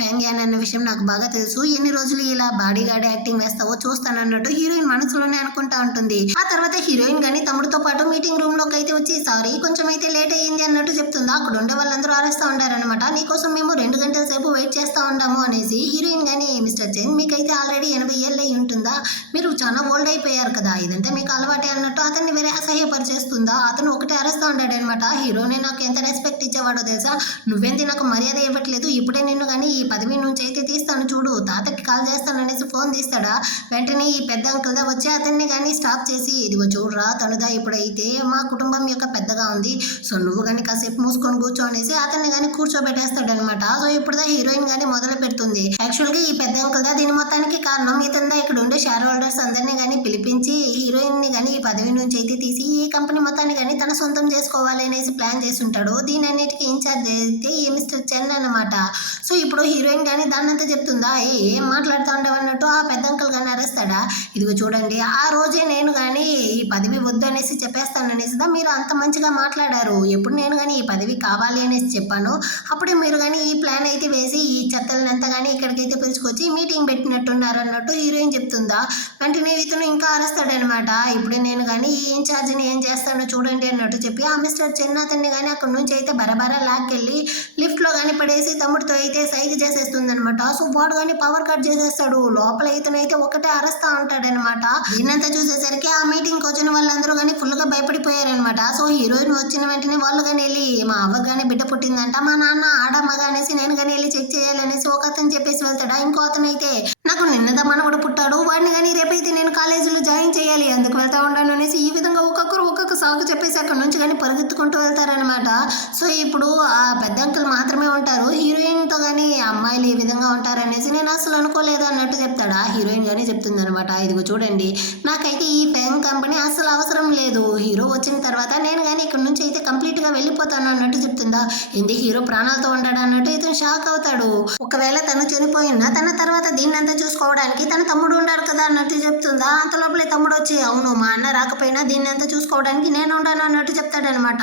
ఫ్యాంగ్యాన్ అన్న విషయం నాకు బాగా తెలుసు, ఎన్ని రోజులు ఇలా బాడీ గార్డ్ యాక్టింగ్ వేస్తావో చూస్తానన్నట్టు హీరోయిన్ మనసులోనే అనుకుంటా ఉంటుంది. ఆ తర్వాత హీరోయిన్ కానీ తమ్ముడితో పాటు మీటింగ్ రూమ్ లోకి అయితే వచ్చి సారీ కొంచెం అయితే లేట్ అయ్యింది అన్నట్టు చెప్తుందా. అక్కడ ఉండే వాళ్ళందరూ అరుస్తూ ఉంటారనమాట. నీకోసం మేము 2 గంటల సేపు వెయిట్ చేస్తా ఉంటాము అనేసి. హీరోయిన్ కానీ మిస్టర్ చెన్ మీకైతే ఆల్రెడీ 80 ఏళ్ళు అయి ఉంటుందా, మీరు చాలా ఓల్డ్ అయిపోయారు కదా, ఇదంతా మీకు అలవాటే అన్నట్టు అతన్ని వేరే అసహ్యపరిచేస్తుందా. అతను ఒకటే అరుస్తూ ఉంటాడు అనమాట. హీరోనే నాకు ఎంత రెస్పెక్ట్ ఇచ్చేవాడో తెలుసా, నువ్వేంటి నాకు మర్యాద ఇవ్వట్లేదు, ఇప్పుడే నిన్ను కానీ ఈ పదవి నుంచి అయితే తీస్తాను చూడు, తాతకి కాల్ చేస్తాను అనేసి ఫోన్ తీస్తాడా. వెంటనే ఈ పెద్ద అంకుల్దా వచ్చి అతన్ని కానీ స్టాప్ చేసి ఇదిగో చూడరా తనుదా ఇప్పుడైతే మా కుటుంబం యొక్క పెద్దగా ఉంది, సో నువ్వు కానీ కాసేపు మూసుకొని కూర్చో అనేసి అతన్ని కానీ కూర్చోబెట్టేస్తాడు అనమాట. సో ఇప్పుడుదా హీరోయిన్ కానీ మొదలు పెడుతుంది. యాక్చువల్ గా ఈ పెద్ద అంకుల్దా దీని మొత్తానికి కారణం ఇతందా ఇక్కడ ఉండే షేర్ హోల్డర్స్ అందరినీ కానీ పిలిపించి హీరోయిన్ ని కానీ ఈ పదవి నుంచి అయితే తీసి ఈ కంపెనీ మొత్తాన్ని కానీ తన సొంతం చేసుకోవాలి అనేసి ప్లాన్ చేస్తుంటాడు. దీని అన్నిటికీ ఇన్ఛార్జ్ అయితే ఈ మిస్టర్ చెన్ అనమాట. సో ఇప్పుడు హీరోయిన్ కానీ దాన్నంతా చెప్తుందా ఏం మాట్లాడుతూ ఉండవన్నట్టు ఆ పెద్ద అంకుల్ కానీ అరేస్తాడా. ఇదిగో చూడండి ఆ రోజే నేను కానీ ఈ పదవి వద్దు అనేసి చెప్పేస్తాను అనేసిదా మీరు అంత మంచిగా మాట్లాడారు, ఎప్పుడు నేను కానీ ఈ పదవి కావాలి అనేసి చెప్పాను అప్పుడే మీరు కానీ ఈ ప్లాన్ అయితే వేసి ఈ చెత్తలనంతా కానీ ఇక్కడికైతే పిలుచుకొచ్చి మీటింగ్ పెట్టినట్టున్నారు అన్నట్టు హీరోయిన్ చెప్తుందా. వెంటనే ఇతను ఇంకా అరుస్తాడనమాట. ఇప్పుడు నేను కానీ ఈ ఇన్ఛార్జిని ఏం చేస్తానో చూడండి అన్నట్టు చెప్పి ఆ మిస్టర్ చెన్ అతన్ని కానీ అక్కడ నుంచి అయితే బరబరా లాక్కెళ్ళి లిఫ్ట్ లో కానీ పడేసి తమ్ముడితో అయితే సైగ చేసేస్తుంది అనమాట. సో వాడు కానీ పవర్ కట్ చేసేస్తాడు. లోపల ఇతనైతే ఒకటే అరుస్తా ఉంటాడనమాట. దీన్నంతా చూసేసరికి ఆ మీటింగ్ వచ్చిన వాళ్ళందరూ కానీ ఫుల్ గా భయపడిపోయారనమాట. సో హీరోయిన్ వచ్చిన వెంటనే వాళ్ళు కానీ వెళ్ళి మా అవ్వ కానీ బిడ్డ పుట్టిందంట, మా నాన్న ఆడ మగ అనేసి నేను కానీ వెళ్ళి చెక్ చేయాలనేసి ఒక అతను చెప్పేసి వెళ్తాడా. ఇంకో అతను అయితే నాకు నిన్నదా మనవడు పుట్టాడు, వాడిని కానీ రేపైతే నేను కాలేజీలో జాయిన్ చేయాలి, అందుకు వెళ్తా ఉన్నాను అనేసి ఈ విధంగా ఒక్కొక్క సాకు చెప్పేసి అక్కడ నుంచి కానీ పరిగెత్తుకుంటూ వెళ్తారనమాట. సో ఇప్పుడు ఆ పెద్ద అంకుల్ మాత్రమే ఉంటారు, హీరోయిన్తో కానీ అమ్మాయిలు ఈ విధంగా ఉంటారనేసి నేను అసలు అనుకోలేదు అన్నట్టు చెప్తాడా. హీరోయిన్ కానీ చెప్తుంది అనమాట, ఇదిగో చూడండి నాకైతే ఈ ఫేమ్ కంపెనీ అసలు అవసరం లేదు, హీరో వచ్చిన తర్వాత నేను కానీ ఇక్కడ నుంచి అయితే కంప్లీట్గా వెళ్ళిపోతాను అన్నట్టు చెప్తుందా. ఏంది హీరో ప్రాణాలతో ఉంటాడు అన్నట్టు ఇతను షాక్ అవుతాడు. ఒకవేళ తను చనిపోయినా తన తర్వాత దీన్నంతా చూసుకోవడానికి తన తమ్ముడు ఉంటాడు కదా అన్నట్టు చెప్తుందా. అంత లోపలే తమ్ముడు వచ్చి అవును మా అన్న రాకపోయినా దీన్ని అంతా చూసుకోవడానికి నేను ఉంటాను అన్నట్టు చెప్తాడనమాట.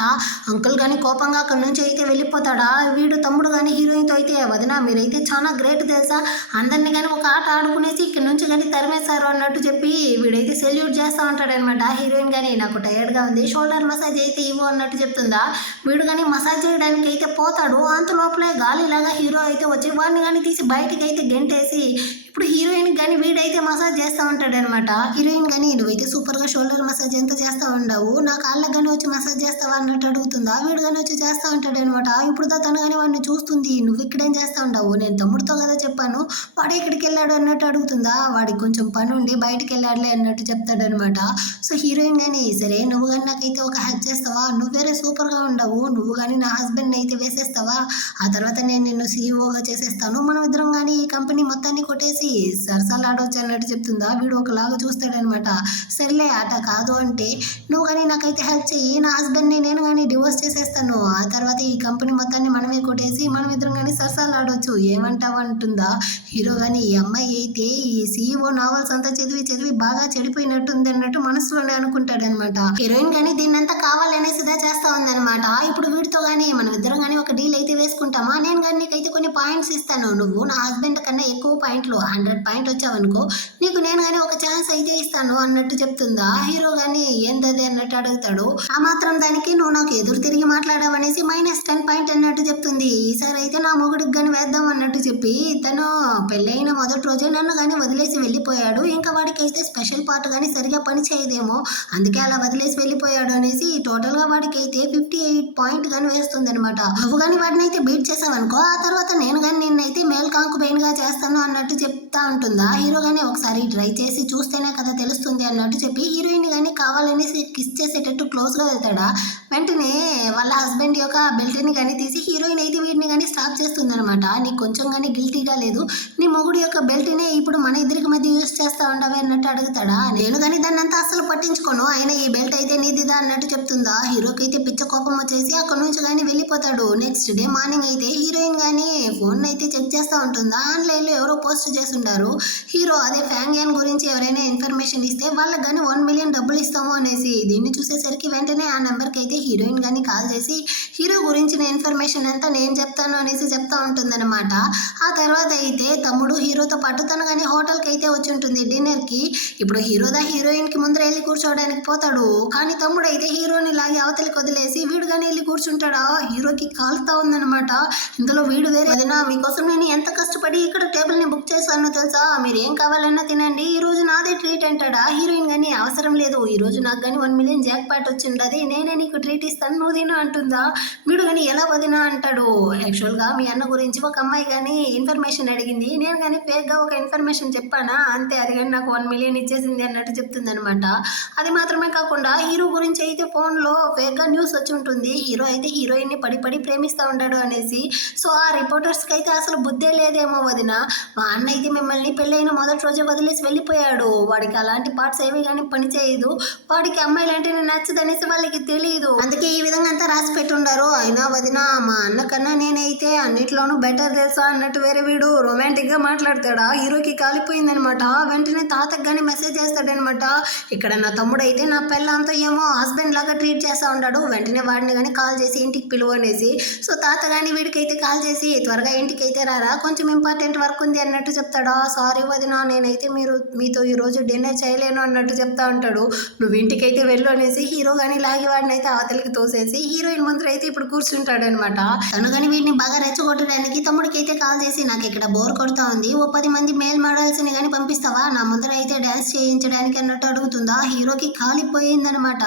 అంకుల్ కానీ కోపంగా అక్కడి నుంచి అయితే వెళ్ళిపోతాడా. వీడు తమ్ముడు కానీ హీరోయిన్తో అయితే వదిన మీరైతే చాలా గ్రేట్ తెలుసా, అందరినీ కానీ ఒక ఆట ఆడుకునేసి ఇక్కడ నుంచి కానీ తరిమేశారు అన్నట్టు చెప్పి వీడైతే సెల్యూట్ చేస్తూ ఉంటాడనమాట. హీరోయిన్ కానీ నాకు టైర్డ్గా ఉంది, షోల్డర్ మసాజ్ అయితే ఇవ్వు అన్నట్టు చెప్తుందా. వీడు కానీ మసాజ్ చేయడానికి అయితే పోతాడు, అంత లోపలే గాలిలాగా హీరో అయితే వచ్చి వాడిని కానీ తీసి బయటికి అయితే గెంటేసి ఇప్పుడు హీరోయిన్ కానీ వీడైతే మసాజ్ చేస్తూ ఉంటాడు అనమాట. హీరోయిన్ కానీ నువ్వైతే సూపర్గా షోల్డర్ మసాజ్ ఎంత చేస్తూ ఉండవు, నా కాళ్ళకి కానీ వచ్చి మసాజ్ చేస్తావా అన్నట్టు అడుగుతుందా. వీడు కానీ వచ్చి చేస్తూ ఉంటాడు అనమాట. ఇప్పుడు తను కానీ వాడిని చూస్తుంది, నువ్వు ఇక్కడేం చేస్తూ ఉండవు, నేను తమ్ముడితో కదా చెప్పాను, వాడు ఎక్కడికి వెళ్ళాడు అన్నట్టు అడుగుతుందా. వాడికి కొంచెం పని ఉండి బయటికి వెళ్ళాడులే అన్నట్టు చెప్తాడనమాట. సో హీరోయిన్ కానీ సరే నువ్వు కానీ నాకైతే ఒక హెల్ప్ చేస్తావా, నువ్వు వేరే సూపర్గా ఉండవు, నువ్వు కానీ నా హస్బెండ్ని అయితే వేసేస్తావా, ఆ తర్వాత నేను నిన్ను సీఈఓగా చేసేస్తాను, మనం ఇద్దరం కానీ ఈ కంపెనీ మొత్తాన్ని కొట్టేసి సరసాలు ఆడవచ్చు అన్నట్టు చెప్తుందా. వీడు ఒకలాగా చూస్తాడనమాట. సర్లే ఆట కాదు అంటే నువ్వు కానీ నాకైతే హెల్ప్ చెయ్యి, నా హస్బెండ్ని నేను కానీ డివోర్స్ చేసేస్తాను, ఆ తర్వాత ఈ కంపెనీ మొత్తాన్ని మనమే కొట్టేసి మనం ఇద్దరం కానీ సరసాలు ఆడవచ్చు, ఏమంటావు అంటుందా. హీరో కానీ ఈ అమ్మాయి అయితే ఈ సీఈఓ నావల్స్ అంతా చదివి బాగా చెడిపోయినట్టుంది అన్నట్టు మనసులోనే అనుకుంటాడనమాట. హీరోయిన్ కానీ దీన్నంతా కావాలనేసిదా చేస్తా ఉందనమాట. ఇప్పుడు వీటితో కానీ మనం ఇద్దరం కానీ ఒక డీల్ అయితే వేసుకుంటామా, నేను కానీ నీకైతే కొన్ని పాయింట్స్ ఇస్తాను, నువ్వు నా హస్బెండ్ కన్నా ఎక్కువ పాయింట్లు 100 పాయింట్ వచ్చావనుకో నీకు నేను కానీ ఒక ఛాన్స్ అయితే ఇస్తాను అన్నట్టు చెప్తుందా. హీరో కానీ ఏంటది అన్నట్టు అడుగుతాడు. ఆ మాత్రం దానికి నువ్వు నాకు ఎదురు తిరిగి మాట్లాడావనేసి -10 పాయింట్ అన్నట్టు చెప్తుంది. ఈసారి అయితే నా మొగుడికి కానీ వేద్దాం అన్నట్టు చెప్పి తను పెళ్ళైన మొదటి రోజే నన్ను కానీ వదిలేసి వెళ్ళిపోయాడు, ఇంకా వాడికి అయితే స్పెషల్ పార్ట్ కానీ సరిగా పని చేయదేమో అందుకే అలా వదిలేసి వెళ్ళిపోయాడు అనేసి టోటల్గా వాడికి అయితే 58 పాయింట్ కానీ వేస్తుంది అనమాట. నువ్వు కానీ వాడిని అయితే బీట్ చేసావనుకో ఆ తర్వాత నేను కానీ నిన్నైతే మేల్ కాంకుబెయిన్గా చేస్తాను అన్నట్టు చెప్తా ఉంటుందా. హీరో కానీ ఒకసారి ట్రై చేసి చూస్తేనే కదా తెలుస్తుంది అన్నట్టు చెప్పి హీరోయిన్ కానీ కావాలని కిస్ చేసేటట్టు క్లోజ్గా వెళ్తాడా. వెంటనే వాళ్ళ హస్బెండ్ యొక్క బెల్ట్ని కానీ తీసి హీరోయిన్ అయితే వీటిని కానీ స్టాప్ చేస్తుంది అనమాట. నీకు కొంచెం కానీ గిల్టీగా లేదు, నీ మొగుడు యొక్క బెల్ట్నే ఇప్పుడు మన ఇద్దరికి మధ్య యూస్ చేస్తా ఉండవే అన్నట్టు అడుగుతాడా. నేను కానీ దాన్ని అంతా అసలు పట్టించుకోను, అయినా ఈ బెల్ట్ అయితే నీదిదా అన్నట్టు చెప్తుందా. హీరోకి అయితే పిచ్చ కోపం వచ్చేసి అక్కడ నుంచి కానీ వెళ్ళిపోతాడు. నెక్స్ట్ డే మార్నింగ్ అయితే హీరోయిన్ కానీ ఫోన్ అయితే చెక్ చేస్తూ ఉంటుందా. ఆన్లైన్లో ఎవరో పోస్ట్ చేసి ఉంటారు, హీరో అదే ఫ్యాంగ్ యాన్ గురించి ఎవరైనా ఇన్ఫర్మేషన్ ఇస్తే వాళ్ళకి కానీ 1 మిలియన్ డబ్బులు ఇస్తాము అనేసి. దీన్ని చూసేసరికి వెంటనే ఆ నెంబర్కి అయితే హీరోయిన్ కానీ కాల్ చేసి హీరో గురించిన ఇన్ఫర్మేషన్ అంతా నేను చెప్తాను అనేసి చెప్తా ఉంటుందన్నమాట. ఆ తర్వాత అయితే తమ్ముడు హీరోతో పాటు తను కానీ హోటల్కి అయితే వచ్చి ఉంటుంది డిన్నర్కి. ఇప్పుడు హీరోయిన్కి ముందర వెళ్ళి కూర్చోవడానికి పోతాడు, కానీ తమ్ముడు అయితే హీరోని లాగి అవతలికి వదిలేసి వీడు కానీ వెళ్ళి కూర్చుంటాడా. హీరోకి కాలుతా ఉందన్నమాట. ఇందులో వీడు వేరే వదినా మీకోసం నేను ఎంత కష్టపడి ఇక్కడ టేబుల్ని బుక్ చేశాను తెలుసా, మీరు ఏం కావాలన్నా తినండి, ఈ రోజు నాదే ట్రీట్ అంటాడా. హీరోయిన్ కానీ అవసరం లేదు, ఈ రోజు నాకు కానీ 1 మిలియన్ జాక్ పాట్ వచ్చిండది, నేనే నీకు ట్రీట్ ఇస్తాను నువ్వు తిను అంటుందా. వీడు కానీ ఎలా వదినా అంటాడు. యాక్చువల్గా మీ అన్న గురించి ఒక అమ్మాయి కానీ ఇన్ఫర్మేషన్ అడిగింది, నేను కానీ ఫేక్గా ఒక ఇన్ఫర్మేషన్ చెప్పానా అంతే, అది కానీ నాకు 1 మిలియన్ ఇచ్చేసింది అన్నట్టు చెప్తుంది అనమాట. అది మాత్రమే కాకుండా హీరో గురించి అయితే ఫోన్లో ఫేక్గా న్యూస్ వచ్చి ఉంటుంది, హీరో అయితే హీరోయిన్ని పడి ప్రేమిస్తూ ఉంటాడు అనేసి. సో ఆ రిపోర్టర్స్కి అయితే అసలు బుద్ధే లేదేమో వదిన, మా అన్న అయితే మిమ్మల్ని పెళ్ళైన మొదటి రోజే వదిలేసి వెళ్ళిపోయాడు, వాడికి అలాంటి పార్ట్స్ ఏవి కానీ పని చేయదు, వాడికి అమ్మాయిలు అంటేనే నచ్చదనేసి వాళ్ళకి తెలియదు, అందుకే ఈ విధంగా అంతా రాసి పెట్టుండారు. అయినా వదిన మా అన్న కన్నా నేనైతే అన్నిట్లోనూ బెటర్ తెలుసా అన్నట్టు వేరే వీడు రొమాంటిక్గా మాట్లాడతాడా. హీరోకి కాలిపోయిందనమాట. వెంటనే తాతకు కానీ మెసేజ్ చేస్తాడనమాట, ఇక్కడ నా తమ్ముడు అయితే నా పెళ్ళంతా ఏమో హస్బెండ్ లాగా ట్రీట్ చేస్తూ ఉంటాడు, వెంటనే వాడిని కానీ కాల్ చేసి ఇంటికి పిలువు అనేసి. సో తాత కానీ వీడికైతే కాల్ చేసి త్వరగా ఇంటికి అయితే రారా, కొంచెం ఇంపార్టెంట్ వర్క్ ఉంది అన్నట్టు చెప్తాడా. సారీ వదిన నేనైతే మీతో ఈరోజు డిన్నర్ చేయలేను అన్నట్టు చెప్తా ఉంటాడు. నువ్వు ఇంటికైతే వెళ్ళు అనేసి హీరో కానీ లాగి వాడిని అయితే అవతలికి తోసేసి హీరోయిన్ ముందర అయితే ఇప్పుడు కూర్చుంటాడు అనమాట. తను కానీ వీడిని బాగా రెచ్చగొట్టడానికి తమ్ముడికి అయితే కాల్ చేసి నాకు ఇక్కడ బోర్ కొడుతా ఉంది, ఓ 10 మంది మేల్ మోడల్స్ని కానీ పంపిస్తావా నా ముందర అయితే డ్యాన్స్ చేయించడానికి అన్నట్టు అడుగుతుందా. హీరోకి కాలిపోయిందనమాట.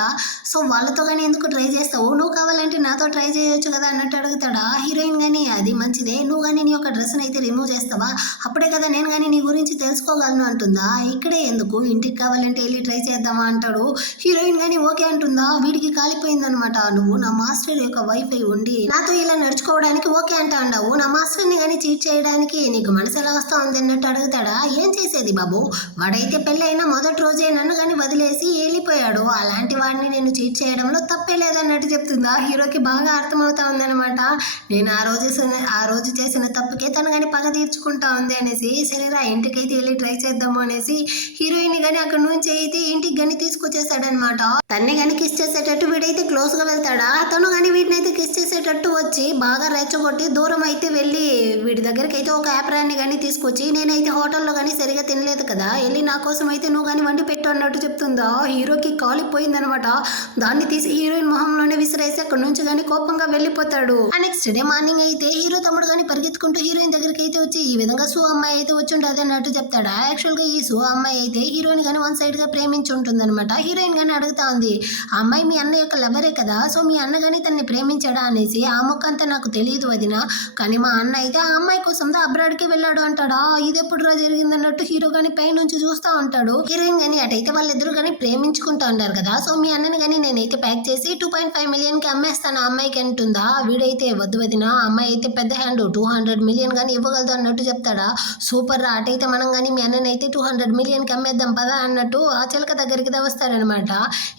సో వాళ్ళతో కానీ ఎందుకు ట్రై చేస్తావు, నువ్వు కావాలంటే నాతో ట్రై చేయొచ్చు కదా అన్నట్టు అడుగుతాడా. హీరోయిన్ కానీ అది మంచిదే, నువ్వు కానీ నీ యొక్క డ్రెస్ని అయితే రిమూవ్ చేస్తావా, అప్పుడే కదా నేను నేను కానీ నీ గురించి తెలుసుకోగలను అంటుందా. ఇక్కడే ఎందుకు, ఇంటికి కావాలంటే వెళ్ళి ట్రై చేద్దామా అంటాడు. హీరోయిన్ కానీ ఓకే అంటుందా. వీడికి కాలిపోయిందనమాట. నువ్వు నా మాస్టర్ యొక్క వైఫ్ అయి ఉండి నాతో ఇలా నడుచుకోవడానికి ఓకే అంటా అన్నావు. నా మాస్టర్ని కానీ చీట్ చేయడానికి నీకు మనసు ఎలా వస్తా ఉంది అన్నట్టు అడుగుతాడా. ఏం చేసేది బాబు, వాడైతే పెళ్ళైన మొదటి రోజే నన్ను కానీ వదిలేసి వెళ్ళిపోయాడు. అలాంటి వాడిని నేను చీట్ చేయడంలో తప్పే లేదన్నట్టు చెప్తుందా. హీరోకి బాగా అర్థమవుతా ఉందన్నమాట. నేను ఆ రోజు చేసిన తప్పుకే తను కానీ పగ తీర్చుకుంటా ఉంది అనేసి. సరేరా ఇంటికైతే వెళ్ళి ట్రై చేద్దాము అనేసి హీరోయిన్ కానీ అక్కడ నుంచి అయితే ఇంటికి కానీ తీసుకొచ్చేసాడనమాట. తన్ని కానీ కిస్ చేసేటట్టు వీడైతే క్లోజ్ గా వెళ్తాడా. తను కానీ వీటిని అయితే కిస్ చేసేటట్టు వచ్చి బాగా రెచ్చగొట్టి దూరం అయితే వెళ్ళి వీడి దగ్గరికి అయితే ఒక యాప్రాన్ని కానీ తీసుకొచ్చి, నేనైతే హోటల్లో కానీ సరిగా తినలేదు కదా, వెళ్ళి నా కోసం అయితే నువ్వు కానీ వండి పెట్టు అన్నట్టు చెప్తుందా. హీరోకి కాలిపోయిందనమాట. దాన్ని తీసి హీరోయిన్ మొహంలోనే విసిరేసి అక్కడ నుంచి కానీ కోపంగా వెళ్ళిపోతాడు. నెక్స్ట్ డే మార్నింగ్ అయితే హీరో తమ్ముడు కానీ పరిగెత్తుకుంటూ హీరోయిన్ దగ్గరికి అయితే వచ్చి ఈ విధంగా సు అమ్మాయి అయితే వచ్చి ఉంటుంది అన్నట్టు చెప్తాడా. యాక్చువల్ గా ఈ సు అమ్మాయి అయితే హీరోయిన్ కానీ వన్ సైడ్ గా ప్రేమించి ఉంటుంది అనమాట. హీరోయిన్ కానీ అడుగుతా ఉంది, ఆ అమ్మాయి మీ అన్న యొక్క లవరే కదా, సో మీ అన్న కానీ తన్ని ప్రేమించాడా అనేసి. ఆ మొక్క అంతా నాకు తెలియదు వదిన, కానీ మా అన్న అయితే ఆ అమ్మాయి కోసం అబ్రాడ్కి వెళ్ళాడు అంటాడా. ఇది ఎప్పుడు రా జరిగింది అన్నట్టు హీరో కానీ పై నుంచి చూస్తా ఉంటాడు. హీరోయిన్ కానీ అటైతే వాళ్ళిద్దరు కానీ ప్రేమించుకుంటా ఉంటారు కదా, సో మీ అన్నని కానీ నేనైతే ప్యాక్ చేసి 2.5 మిలియన్ కి అమ్మేస్తాను ఆ అమ్మాయికి అంటుందా. వీడైతే వద్దు వదిన, అమ్మాయి అయితే పెద్ద హ్యాండ్ 200 మిలియన్ కానీ ఇవ్వగలదు అన్నట్టు చెప్తాడా. సూపర్ రా, అటైతే మనం కానీ మీ అన్నని అయితే 200 మిలియన్ కి అమ్మేద్దాం పదా అన్నట్టు ఆ చిలక దగ్గరికి వస్తారనమాట.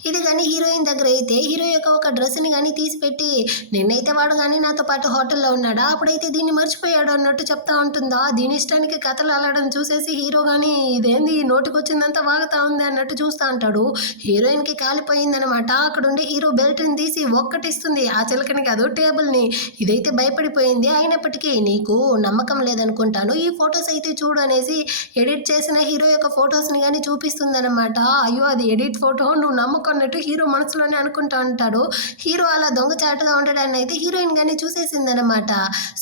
ఇది కానీ హీరోయిన్ దగ్గర అయితే హీరో యొక్క ఒక డ్రెస్ ని కానీ తీసి పెట్టి, నిన్నైతే వాడు కానీ నాతో పాటు హోటల్లో ఉన్నాడా, అప్పుడైతే దీన్ని మర్చిపోయాడు అన్నట్టు చెప్తా ఉంటుందా. దీని ఇష్టానికి కథలు అల్లడం చూసేసి హీరో కానీ ఇదేంది నోటికి వచ్చిందంతా వాగుతా ఉంది అన్నట్టు చూస్తా ఉంటాడు. హీరోయిన్ కి కాలిపోయిందనమాట. అక్కడ ఉండి హీరో బెల్ట్ ని తీసి ఒక్కటిస్తుంది, ఆ చిలకని కాదు టేబుల్ ని. ఇదైతే భయపడిపోయింది. అయినప్పటికీ నీకు నమ్మకం లేదనుకుంటాను, ఈ ఫొటోస్ అయితే చూడు అనేసి ఎడిట్ చేసిన హీరో యొక్క ఫొటోస్ ని కానీ చూపిస్తుంది అనమాట. అయ్యో అది ఎడిట్ ఫోటో, నువ్వు నమ్మకన్నట్టు హీరో మనసులోనే అనుకుంటా ఉంటాడు. హీరో అలా దొంగచాటుగా ఉండడాన్ని అయితే హీరోయిన్ కానీ చూసేసింది అనమాట.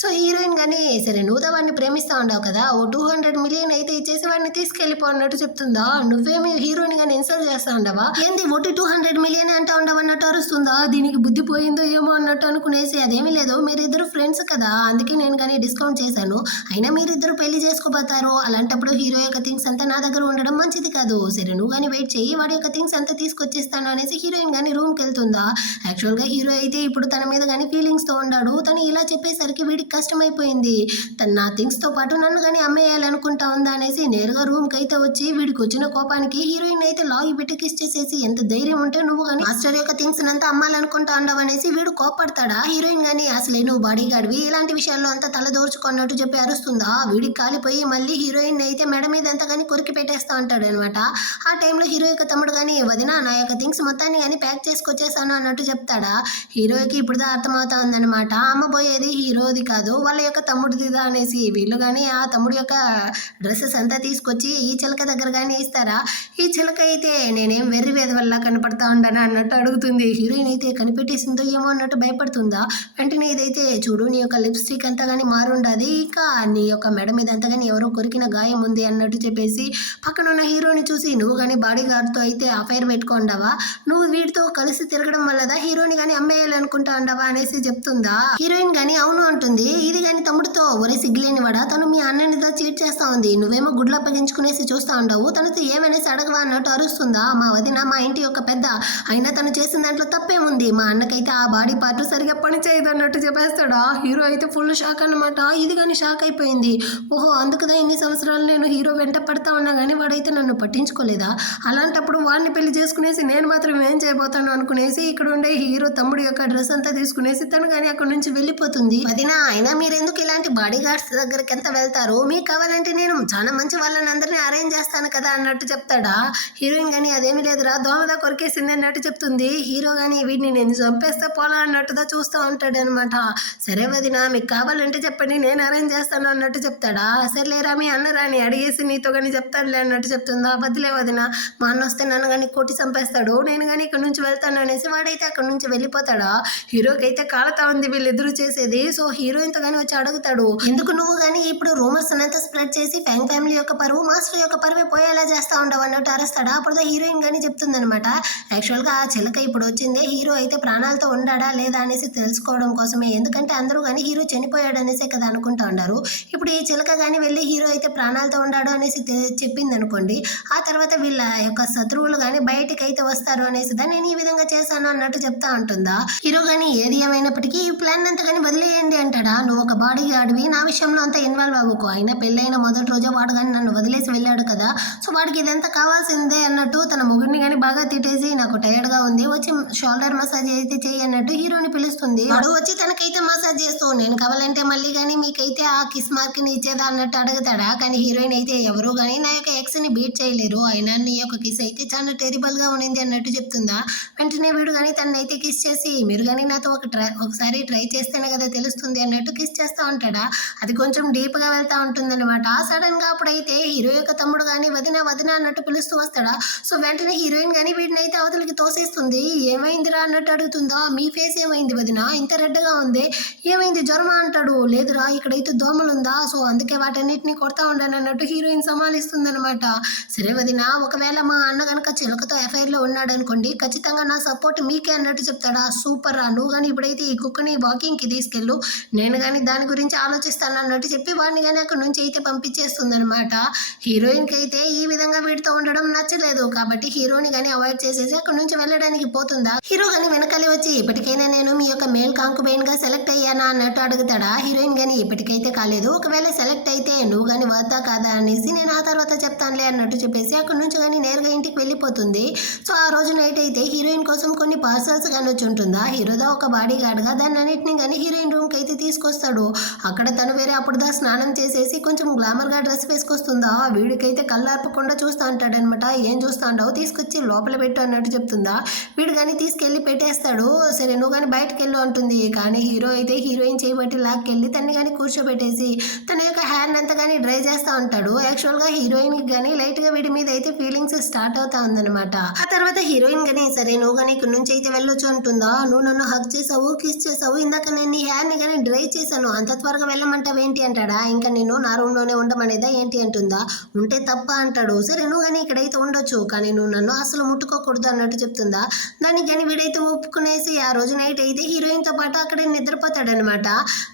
సో హీరోయిన్ కానీ సరే నువ్వు వాడిని ప్రేమిస్తా ఉండవు కదా, ఓ 200 మిలియన్ అయితే ఇచ్చేసి వాడిని తీసుకెళ్ళిపో అన్నట్టు చెప్తుందా. నువ్వేమి హీరోయిన్ కానీ ఇన్సల్ట్ చేస్తా ఉండవా, ఏంది ఒకటి 200 మిలియన్ అంటా ఉండవు అన్నట్టు అరుస్తుందా. దీనికి బుద్ధి పోయిందో ఏమో అన్నట్టు అనుకునేసి, అదేమీ లేదు మీరిద్దరు ఫ్రెండ్స్ కదా అందుకే నేను కానీ డిస్కౌంట్ చేశాను, అయినా మీరిద్దరు పెళ్లి చేసుకోబోతారు, అలాంటప్పుడు హీరో యొక్క థింగ్స్ అంతా నా దగ్గర ఉండడం మంచిది కాదు, సరే నువ్వు కానీ వెయిట్ చేయి వాడి యొక్క థింగ్స్ అంతా తీసుకొచ్చేస్తాను అనేసి హీరోయిన్ కానీ రూమ్కి వెళ్తుందా. యాక్చువల్గా హీరో అయితే ఇప్పుడు తన మీద కానీ ఫీలింగ్స్తో ఉన్నాడు. తను ఇలా చెప్పేసరికి వీడికి కష్టమైపోయింది. తను నా థింగ్స్తో పాటు నన్ను కానీ అమ్మేయాలనుకుంటా ఉందా అనేసి నేరుగా రూమ్కి అయితే వచ్చి వీడికి వచ్చిన కోపానికి హీరోయిన్ అయితే లాగి పెట్టి కిస్ చేసేసి, ఎంత ధైర్యం ఉంటే నువ్వు కానీ మాస్టర్ యొక్క థింగ్స్ అంతా అమ్మాలనుకుంటా ఉండవు అనేసి వీడు కోపడతాడా. హీరోయిన్ కానీ అసలే నువ్వు బాడీ గార్డ్వి, ఇలాంటి విషయాల్లో అంతా తల దోర్చుకున్నట్టు చెప్పి అరుస్తుందా. వీడికి కాలిపోయి మళ్ళీ హీరోయిన్ అయితే మెడ మీద అంతా కానీ కొరికి పెట్టేస్తా ఉంటాడు అనమాట. ఆ టైంలో హీరో యొక్క తమ్ముడు కానీ వదిన నా యొక్క థింగ్స్ మొత్తాన్ని కానీ ప్యాక్ చేసుకొచ్చేసాను అన్నట్టు చెప్తాడా. హీరోకి ఇప్పుడు అర్థమవుతా ఉందన్నమాట, అమ్మబోయేది హీరోది కాదు వాళ్ళ యొక్క తమ్ముడిదిదా అనేసి. వీళ్ళు కానీ ఆ తమ్ముడు యొక్క డ్రెస్సెస్ అంతా తీసుకొచ్చి ఈ చిలక దగ్గర కానీ ఇస్తారా. ఈ చిలక అయితే నేనేం వెర్రి వేద వల్ల కనపడతా ఉంటాను అన్నట్టు అడుగుతుంది. హీరోయిన్ అయితే కనిపెట్టేసిందో ఏమో అన్నట్టు భయపడుతుందా. వెంటనే ఇదైతే చూడు నీ యొక్క లిప్స్టిక్ అంతా కానీ మారుండదు, ఇంకా నీ యొక్క మెడ మీద అంతా కానీ ఎవరో కొరికిన గాయం ఉంది అన్నట్టు చెప్పేసి పక్కన ఉన్న హీరోని చూసి, నువ్వు కానీ బాడీ గార్డ్తో అయితే అఫైర్ పెట్టుకోండవా, నువ్వు వీటితో కలిసి తిరగడం వల్లదా హీరోని కానీ అమ్మేయాలనుకుంటా ఉండవా అనేసి చెప్తుందా. హీరోయిన్ కానీ అవును అంటుంది. ఇది కానీ తమ్ముడితో ఒరే సిగ్గులేని వాడా, తను మీ అన్ననితో చీట్ చేస్తా ఉంది, నువ్వేమో గుడ్లు అప్పగించుకునేసి చూస్తా ఉండవు, తనతో ఏమనేసి అడగవా అన్నట్టు అరుస్తుందా. మా వదిన మా ఇంటి యొక్క పెద్ద, అయినా తను చేసిన దాంట్లో తప్పేముంది, మా అన్నకైతే ఆ బాడీ పార్ట్ సరిగా పని చేయదు అన్నట్టు చెప్పేస్తాడా. హీరో అయితే ఫుల్ షాక్ అనమాట. ఇది కానీ షాక్ అయిపోయింది. ఓహో అందుకుదా ఇన్ని సంవత్సరాలు నేను హీరో వెంట పడతా ఉన్నా కానీ వాడైతే నన్ను పట్టించుకోలేదా, అలాంటప్పుడు వాడిని పెళ్లి చేసుకునేసి నేను మాత్రం ఏం చేయబోతాను అనుకునేసి ఇక్కడ ఉండే హీరో తమ్ముడు యొక్క డ్రెస్ అంతా తీసుకునేసి తను కానీ అక్కడ నుంచి వెళ్ళిపోతుంది. వదినా అయినా మీరెందుకు ఇలాంటి బాడీ గార్డ్స్ దగ్గరికి ఎంత వెళ్తారు, మీకు కావాలంటే నేను చాలా మంచి వాళ్ళని అందరినీ అరేంజ్ చేస్తాను కదా అన్నట్టు చెప్తాడా. హీరోయిన్ కానీ అదేమి లేదురా దోమదా కొరికేసింది అన్నట్టు చెప్తుంది. హీరో కానీ వీడిని నేను చంపేస్తే పోలా అన్నట్టుగా చూస్తూ ఉంటాడు అనమాట. సరే వదినా మీకు కావాలంటే చెప్పండి నేను అరేంజ్ చేస్తాను అన్నట్టు చెప్తాడా. సరేలేరా మీ అన్న రాని అడిగేసి నీతో కానీ చెప్తాడులే అన్నట్టు చెప్తుందా. వదిలే వదినా మా అన్న వస్తే నన్ను కానీ కొట్టి చంపేస్తాడు, నేను కానీ ఇక్కడ నుంచి వెళ్తాను అనేసి వాడైతే అక్కడ నుంచి వెళ్ళిపోతాడా. హీరోకి అయితే కాలుతా ఉంది వీళ్ళిద్దరూ చేసేది. సో హీరోయిన్తో కానీ వచ్చి అడుగుతాడు, ఎందుకు నువ్వు కానీ ఇప్పుడు రూమర్స్ అంతా స్ప్రెడ్ చేసి ఫ్యాంగ్ ఫ్యామిలీ యొక్క పరువు మాస్టర్ యొక్క పరువే పోయేలా చేస్తా ఉండవు అన్నట్టు అరుస్తాడా. అప్పుడు హీరోయిన్ కానీ చెప్తుంది చెప్తుందనమాట. యాక్చువల్గా ఆ చిలక ఇప్పుడు వచ్చిందే హీరో అయితే ప్రాణాలతో ఉన్నాడా లేదా అనేసి తెలుసుకోవడం కోసమే. ఎందుకంటే అందరూ కానీ హీరో చనిపోయాడు అనేసే కదా అనుకుంటా ఉన్నారు. ఇప్పుడు ఈ చిలక కానీ వెళ్ళి హీరో అయితే ప్రాణాలతో ఉన్నాడు అనేసి చెప్పింది అనుకోండి, ఆ తర్వాత వీళ్ళ యొక్క శత్రువులు కానీ బయటికి అయితే వస్తారు అనేసి నేను ఈ విధంగా చేశాను అన్నట్టు చెప్తా ఉంటుందా. హీరో కానీ ఏది ఏమైనప్పటికీ ఈ ప్లాన్ అంతా కానీ వదిలేయండి అంటాడా. నువ్వు ఒక బాడీ గార్డ్వి, నా విషయంలో అంతా ఇన్వాల్వ్ అవ్వకు. అయినా పెళ్ళైన మొదటి రోజే వాడు కానీ నన్ను వదిలేసి వెళ్ళాడు కదా, సో వాడికి ఇదంతా కావాల్సిందే అన్నట్టు తన మొగుడిని కానీ బాగా తిట్టేసి నాకు టైర్డ్ గా ఉంది, వచ్చి షోల్డర్ మసాజ్ అయితే చేయి అన్నట్టు హీరోని పిలుస్తుంది. వాడు వచ్చి తనకైతే మసాజ్ చేస్తూ నేను కావాలంటే మళ్ళీ కానీ మీకైతే ఆ కిస్ మార్క్ ని ఇచ్చేదా అన్నట్టు అడుగుతాడా. కానీ హీరోయిన్ అయితే ఎవరు కానీ నా యొక్క ఎక్స్ ని బీట్ చేయలేరు, అయినా నీ యొక్క కిస్ అయితే చాలా టెరిబుల్ గా ఉండింది అన్నట్టు చెప్తుందా. వెంటనే వీడు కానీ తనైతే కిస్ చేసి మీరు కానీ నాతో ఒకసారి ట్రై చేస్తేనే కదా తెలుస్తుంది అన్నట్టు కిస్ చేస్తూ ఉంటాడా. అది కొంచెం డీప్ గా వెళ్తా ఉంటుందన్నమాట. సడన్ గా అప్పుడైతే హీరో యొక్క తమ్ముడు కానీ వదిన వదిన అన్నట్టు పిలుస్తూ వస్తాడా. సో వెంటనే హీరోయిన్ కానీ వీడిని అయితే అవతలికి తోసేస్తుంది. ఏమైందిరా అన్నట్టు అడుగుతుందా. మీ ఫేస్ ఏమైంది వదిన, ఇంత రెడ్గా ఉంది, ఏమైంది జ్వరమా అంటాడు. లేదురా ఇక్కడైతే దోమలు ఉందా, సో అందుకే వాటన్నిటిని కొడతా ఉండాను అన్నట్టు హీరోయిన్ సమాలిస్తుంది అనమాట. సరే వదిన, ఒకవేళ మా అన్న కనుక చిలకతో ఎఫ్ఐఆర్ లో ఉన్నాడు అనుకోండి, ఖచ్చితంగా నా సపోర్ట్ మీకే అన్నట్టు చెప్తాడా. సూపర్ రా, నువ్వు కానీ ఇప్పుడైతే ఈ కుక్కని వాకింగ్ కి తీసుకెళ్ళు, నేను కానీ దాని గురించి ఆలోచిస్తాను అన్నట్టు చెప్పి వాడిని కానీ అక్కడ నుంచి అయితే పంపించేస్తుంది అనమాట. హీరోయిన్ కి అయితే ఈ విధంగా వీడితో ఉండడం నచ్చలేదు కాబట్టి హీరోని కానీ అవాయిడ్ చేసేసి అక్కడ నుంచి వెళ్ళడానికి పోతుందా. హీరో కానీ వెనకాలి వచ్చి ఇప్పటికైనా నేను మీ యొక్క మేల్ కాంకుబైన్ గా సెలెక్ట్ అయ్యానా అన్నట్టు అడుగుతాడా. హీరోయిన్ కానీ ఇప్పటికైతే కాలేదు, ఒకవేళ సెలెక్ట్ అయితే నువ్వు కానీ వద్దా కాదా అనేసి నేను ఆ తర్వాత చెప్తానులే అన్నట్టు చెప్పేసి అక్కడ నుంచి కానీ నేరుగా ఇంటికి వెళ్ళిపోతుంది. సో ఆ రోజు నైట్ అయితే హీరోయిన్ కోసం కొన్ని పార్సల్స్ కానీ వచ్చి ఉంటుందా. హీరోదా ఒక బాడీ గార్డ్ గా దాన్ని అన్నింటినీ కానీ హీరోయిన్ రూమ్ కి అయితే తీసుకొస్తాడు. అక్కడ తను వేరే అప్పుడుదా స్నానం చేసేసి కొంచెం గ్లామర్ గా డ్రెస్ వేసుకొస్తుందా. వీడికైతే కళ్ళార్పకుండా చూస్తూ ఉంటాడనమాట. ఏం చూస్తా ఉంటావు, తీసుకొచ్చి లోపల పెట్టు అన్నట్టు చెప్తుందా. వీడు కానీ తీసుకెళ్లి పెట్టేస్తాడు. సరే నువ్వు కానీ బయటకు వెళ్ళు అంటుంది. కానీ హీరో అయితే హీరోయిన్ చేయబట్టి లాక్కెళ్ళి తన్ని కానీ కూర్చోబెట్టేసి తన యొక్క హ్యాండ్ అంతా కానీ డ్రై చేస్తూ ఉంటాడు. యాక్చువల్ గా హీరోయిన్ కి కానీ లైట్ గా వీడి మీద అయితే ఫీలింగ్స్ స్టార్ట్ అవుతా ఉందన్నమాట. ఆ తర్వాత హీరోయిన్ కానీ సరే నువ్వు కానీ ఇక్కడ నుంచి అయితే వెళ్ళొచ్చు అంటుందా. నువ్వు నన్ను హగ్ చేసావు, కిస్ చేసావు, ఇందాక నేను నీ హ్యాండ్ ని కానీ డ్రై చేశాను, అంత త్వరగా వెళ్ళమంటావు ఏంటి అంటాడా. ఇంకా నేను నా రూమ్ లోనే ఉండమనేదా ఏంటి అంటుందా. ఉంటే తప్ప అంటాడు. సరే నువ్వు కానీ ఇక్కడైతే ఉండొచ్చు, కానీ నువ్వు నన్ను అసలు ముట్టుకోకూడదు అన్నట్టు చెప్తుందా. దానికి కానీ వీడైతే ఒప్పుకునేసి ఆ రోజు నైట్ అయితే హీరోయిన్ తో పాటు అక్కడే నిద్రపోతాడనమాట.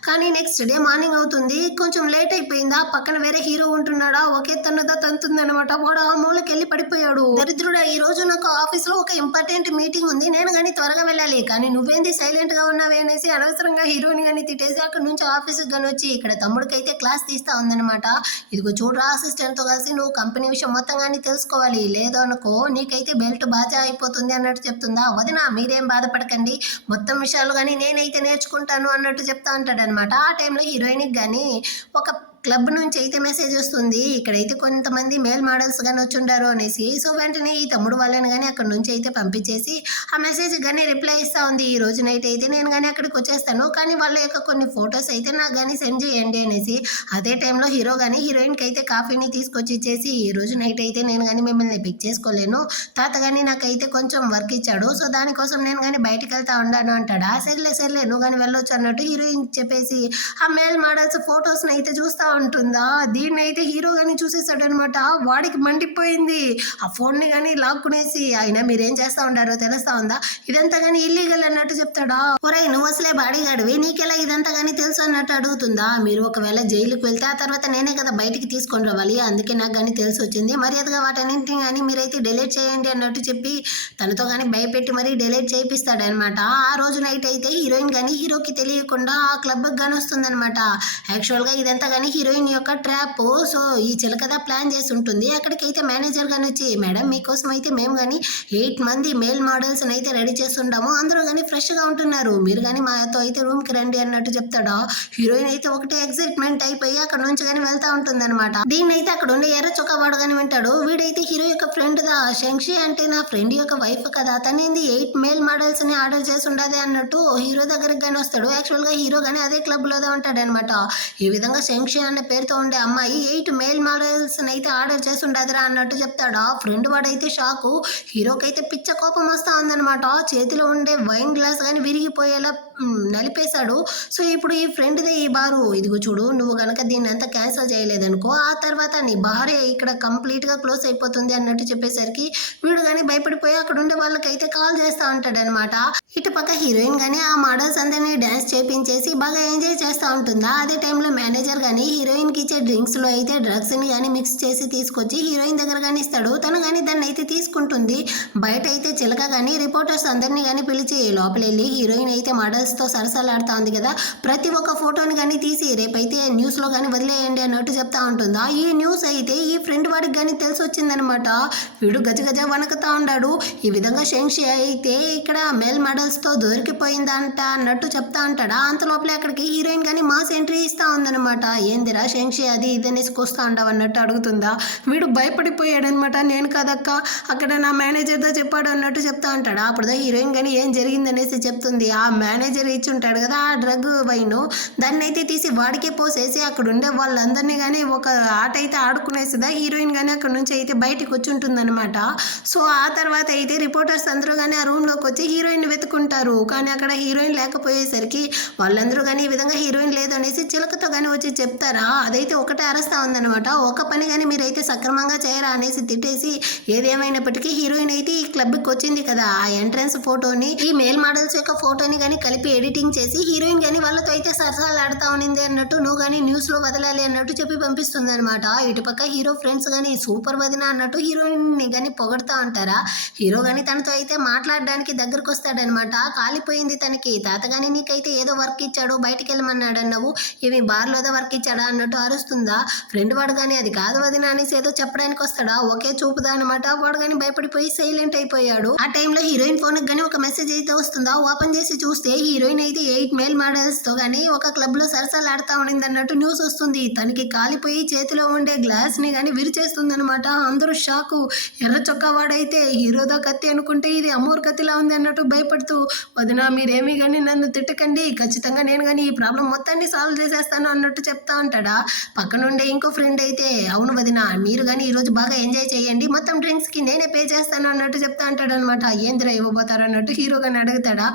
కానీ నెక్స్ట్ డే మార్నింగ్ అవుతుంది, కొంచెం లేట్ అయిపోయిందా, పక్కన వేరే హీరో ఉంటున్నాడా, ఒకే తన్నుదా తంతుందనమాట. వాడు ఆ మూలకి వెళ్ళి పడిపోయాడు. దరిద్రుడా, ఈ రోజు నాకు ఆఫీస్ లో ఒక ఇంపార్టెంట్ మీటింగ్ ఉంది, నేను కానీ త్వరగా వెళ్ళాలి, కానీ నువ్వేంది సైలెంట్ గా ఉన్నావే అనేసి అనవసరంగా హీరోని కానీ తిట్టేసి అక్కడ నుంచి ఆఫీస్కి కానీ వచ్చి ఇక్కడ తమ్ముడికి అయితే క్లాస్ తీస్తా ఉందనమాట. ఇదిగో చూడరా, అసిస్టెంట్ తో కలిసి నువ్వు కంపెనీ విషయం మొత్తం కానీ తెలుసుకోవాలి, లేదు అనుకో నీకైతే బెల్ట్ బాజా అయిపోతుంది అన్నట్టు చెప్తుందా. వదిన మీరేం బాధపడకండి, మొత్తం విషయాలు కానీ నేనైతే నేర్చుకుంటాను అన్నట్టు చెప్తా ఉంటాడనమాట. ఆ టైంలో హీరోయిన్కి కానీ ఒక క్లబ్ నుంచి అయితే మెసేజ్ వస్తుంది, ఇక్కడైతే కొంతమంది మేల్ మోడల్స్ కానీ వచ్చుండారు అనేసి. సో వెంటనే ఈ తమ్ముడు వాళ్ళని కానీ అక్కడ నుంచి అయితే పంపించేసి ఆ మెసేజ్ కానీ రిప్లై ఇస్తా ఉంది. ఈ రోజు నైట్ అయితే నేను కానీ అక్కడికి వచ్చేస్తాను, కానీ వాళ్ళ యొక్క కొన్ని ఫొటోస్ అయితే నాకు కానీ సెండ్ చేయండి అనేసి. అదే టైంలో హీరో కానీ హీరోయిన్కి అయితే కాఫీని తీసుకొచ్చి ఇచ్చేసి ఈ రోజు నైట్ అయితే నేను కానీ మిమ్మల్ని పిక్ చేసుకోలేను, తాత కానీ నాకైతే కొంచెం వర్క్ ఇచ్చాడు, సో దానికోసం నేను కానీ బయటకు వెళ్తా ఉన్నాను అంటాడా. సర్లే నువ్వు కానీ వెళ్ళొచ్చు అన్నట్టు హీరోయిన్ చెప్పేసి ఆ మేల్ మోడల్స్ ఫొటోస్ని అయితే చూస్తా ఉంటుందా. దీన్ని అయితే హీరో గానీ చూసేసాడు అనమాట. వాడికి మండిపోయింది, ఆ ఫోన్ ని కానీ లాక్కునేసి అయినా మీరేం చేస్తా ఉండారో తెలుస్తా ఉందా, ఇదంతా కానీ ఇల్లీగల్ అన్నట్టు చెప్తాడా. ఒరేయ్ నువ్వు అసలే బాడీగాడివి, నీకెలా ఇదంతా కానీ తెలుసు అన్నట్టు అడుగుతుందా. మీరు ఒకవేళ జైలుకి వెళ్తే ఆ తర్వాత నేనే కదా బయటికి తీసుకొని రావాలి, అందుకే నాకు కానీ తెలిసి వచ్చింది, మర్యాదగా వాటన్నింటినీ కానీ మీరైతే డిలీట్ చేయండి అన్నట్టు చెప్పి తనతో కానీ భయపెట్టి మరీ డిలీట్ చేయిస్తాడు అనమాట. ఆ రోజు నైట్ అయితే హీరోయిన్ కానీ హీరోకి తెలియకుండా ఆ క్లబ్ కానీ వస్తుందన్నమాట. యాక్చువల్ గా ఇదంతా కానీ హీరోయిన్ యొక్క ట్రాప్. సో ఈ చిలకదా ప్లాన్ చేసి ఉంటుంది. అక్కడికైతే మేనేజర్ గాని వచ్చి మేడం మీకోసం అయితే మేము కానీ 8 మంది మేల్ మోడల్స్ అయితే రెడీ చేస్తుంటాము, అందరూ కానీ ఫ్రెష్ గా ఉంటున్నారు, మీరు కానీ మాతో అయితే రూమ్ కి రండి అన్నట్టు చెప్తాడా. హీరోయిన్ అయితే ఒకటే ఎక్సైట్మెంట్ అయిపోయి అక్కడ నుంచి కానీ వెళ్తా ఉంటుంది అనమాట. దీన్ని అయితే అక్కడ ఉండే ఎర్ర చొక్కా వాడు కానీ వింటాడు. వీడైతే హీరో యొక్క ఫ్రెండ్ దా, శంక్షి అంటే నా ఫ్రెండ్ యొక్క వైఫ్ కదా, తనేంది 8 మేల్ మోడల్స్ ని ఆర్డర్ చేసి ఉండదు అన్నట్టు హీరో దగ్గరికి కానీ వస్తాడు. యాక్చువల్ గా హీరో కానీ అదే క్లబ్ లోదే ఉంటాడు అనమాట. ఈ విధంగా శంక్షి అన్న పేరుతో ఉండే అమ్మాయి 8 మేల్ మోడల్స్ అయితే ఆర్డర్ చేసి ఉండదురా అన్నట్టు చెప్తాడా. ఫ్రెండ్ వాడైతే షాకు, హీరోకి అయితే పిచ్చ కోపం వస్తా ఉందన్నమాట. అనమాట. చేతిలో ఉండే వైన్ గ్లాస్ కానీ విరిగిపోయేలా నలిపేశాడు. సో ఇప్పుడు ఈ ఫ్రెండ్ది ఈ బారు, ఇదిగో చూడు నువ్వు గనక దీన్ని అంతా క్యాన్సిల్ చేయలేదనుకో ఆ తర్వాత నీ భార్య ఇక్కడ కంప్లీట్గా క్లోజ్ అయిపోతుంది అన్నట్టు చెప్పేసరికి వీడు కానీ భయపడిపోయి అక్కడ ఉండే వాళ్ళకైతే కాల్ చేస్తూ ఉంటాడనమాట. ఇటు పక్క హీరోయిన్ కానీ ఆ మోడల్స్ అందరినీ డ్యాన్స్ చేపించేసి బాగా ఎంజాయ్ చేస్తూ ఉంటుందా. అదే టైంలో మేనేజర్ కానీ హీరోయిన్కి ఇచ్చే డ్రింక్స్లో అయితే డ్రగ్స్ని కానీ మిక్స్ చేసి తీసుకొచ్చి హీరోయిన్ దగ్గర కానీ ఇస్తాడు. తను కానీ దాన్ని అయితే తీసుకుంటుంది. బయట అయితే చిలక కానీ రిపోర్టర్స్ అందరినీ కానీ పిలిచి లోపల వెళ్ళి హీరోయిన్ అయితే మోడల్స్తో సరసలాడుతూ ఉంది కదా, ప్రతి ఒక్క ఫోటోని కానీ తీసి రేపైతే న్యూస్లో కానీ వదిలేయండి అన్నట్టు చెప్తా ఉంటుందా. ఈ న్యూస్ అయితే ఈ ఫ్రెండ్ వాడికి కానీ తెలిసి వచ్చిందనమాట. వీడు గజగజ వణకుతా ఉన్నాడు. ఈ విధంగా షెంక్షి అయితే ఇక్కడ మేల్ మోడల్స్తో దొరికిపోయిందంట అన్నట్టు చెప్తా ఉంటాడా. అంత లోపలే అక్కడికి హీరోయిన్ కానీ మాస్ ఎంట్రీ ఇస్తా ఉందనమాట. ఏందిరా షెంక్షి అది ఇదనేసి కూస్తా ఉండవు అన్నట్టు అడుగుతుందా. వీడు భయపడిపోయాడనమాట. నేను కదక్క అక్కడ నా మేనేజర్తో చెప్పాడు అన్నట్టు చెప్తా ఉంటాడా. అప్పుడుదా హీరోయిన్ కానీ ఏం జరిగిందనేసి చెప్తుంది. ఆ మేనేజర్ ఇచ్చి ఉంటాడు కదా ఆ డ్రగ్ వైన్, దాన్ని అయితే తీసి వాడికే పోసేసి అక్కడ ఉండే వాళ్ళందరినీ కానీ ఒక ఆట అయితే ఆడుకునేసిదా. హీరోయిన్ కానీ అక్కడ నుంచి అయితే బయటకు వచ్చి ఉంటుందన్నమాట. సో ఆ తర్వాత అయితే రిపోర్టర్స్ అందరూ కానీ ఆ రూమ్లోకి వచ్చి హీరోయిన్ వెతుకుంటారు. కానీ అక్కడ హీరోయిన్ లేకపోయేసరికి వాళ్ళందరూ కానీ ఈ విధంగా హీరోయిన్ లేదు అనేసి చిలకతో కానీ వచ్చి చెప్తారా. అదైతే ఒకటే అరస్తా ఉందన్నమాట. ఒక పని కానీ మీరైతే సక్రమంగా చేయరా అనేసి తిట్టేసి ఏదేమైనప్పటికీ హీరోయిన్ అయితే ఈ క్లబ్కి వచ్చింది కదా, ఆ ఎంట్రన్స్ ఫోటోని ఈ మేల్ మోడల్స్ యొక్క ఫోటోని కానీ కలిపి ఎడిటింగ్ చేసి హీరోయిన్ కానీ వాళ్ళతో అయితే సరసాలు ఆడుతా ఉన్నింది అన్నట్టు నువ్వు కానీ న్యూస్లో వదలాలి అన్నట్టు చెప్పి పంపిస్తుంది అనమాట. ఇటుపక్క హీరో ఫ్రెండ్స్ కానీ సూపర్ వదిన అన్నట్టు హీరోయిన్ని కానీ పొగడుతూ ఉంటారా. హీరో కానీ తనతో అయితే మాట్లాడడానికి దగ్గరకు వస్తాడనమాట. కాలిపోయింది తనకి. తాత కానీ నీకైతే ఏదో వర్క్ ఇచ్చాడు బయటికి వెళ్ళమన్నాడు అన్నావు, ఇవి బార్లోదో వర్క్ ఇచ్చాడా అన్నట్టు అరుస్తుందా. ఫ్రెండ్ వాడు కానీ అది కాదు వదిన అనేసి ఏదో చెప్పడానికి వస్తాడా. ఒకే చూపుదా అనమాట. వాడు కానీ భయపడిపోయి సైలెంట్ అయిపోయాడు. ఆ టైంలో హీరోయిన్ ఫోన్కి కానీ ఒక మెసేజ్ అయితే వస్తుందా. ఓపెన్ చేసి చూస్తే హీరోయిన్ అయితే 8 మేల్ మోడల్స్తో కానీ ఒక క్లబ్లో సరసాలు ఆడుతూ ఉండింది అన్నట్టు న్యూస్ వస్తుంది. తనకి కాలిపోయి చేతిలో ఉండే గ్లాస్ని కానీ విరిచేస్తుంది అనమాట. అందరూ షాకు. ఎర్ర చొక్కా వాడైతే హీరోదో కత్తి అనుకుంటే ఇది అమూర్ కత్తిలా ఉంది అన్నట్టు భయపడుతూ, వదిన మీరేమీ కానీ నన్ను తిట్టకండి, ఖచ్చితంగా నేను కానీ ఈ ప్రాబ్లం మొత్తాన్ని సాల్వ్ చేసేస్తాను అన్నట్టు చెప్తా ఉంటాడా. పక్కనుండే ఇంకో ఫ్రెండ్ అయితే అవును వదిన మీరు కానీ ఈరోజు బాగా ఎంజాయ్ చేయండి, మొత్తం డ్రింక్స్కి నేనే పే చేస్తాను అన్నట్టు చెప్తా అంటాడు అనమాట. ఏందిరా ఇవ్వబోతారు అన్నట్టు హీరో కానీ అడుగుతాడా.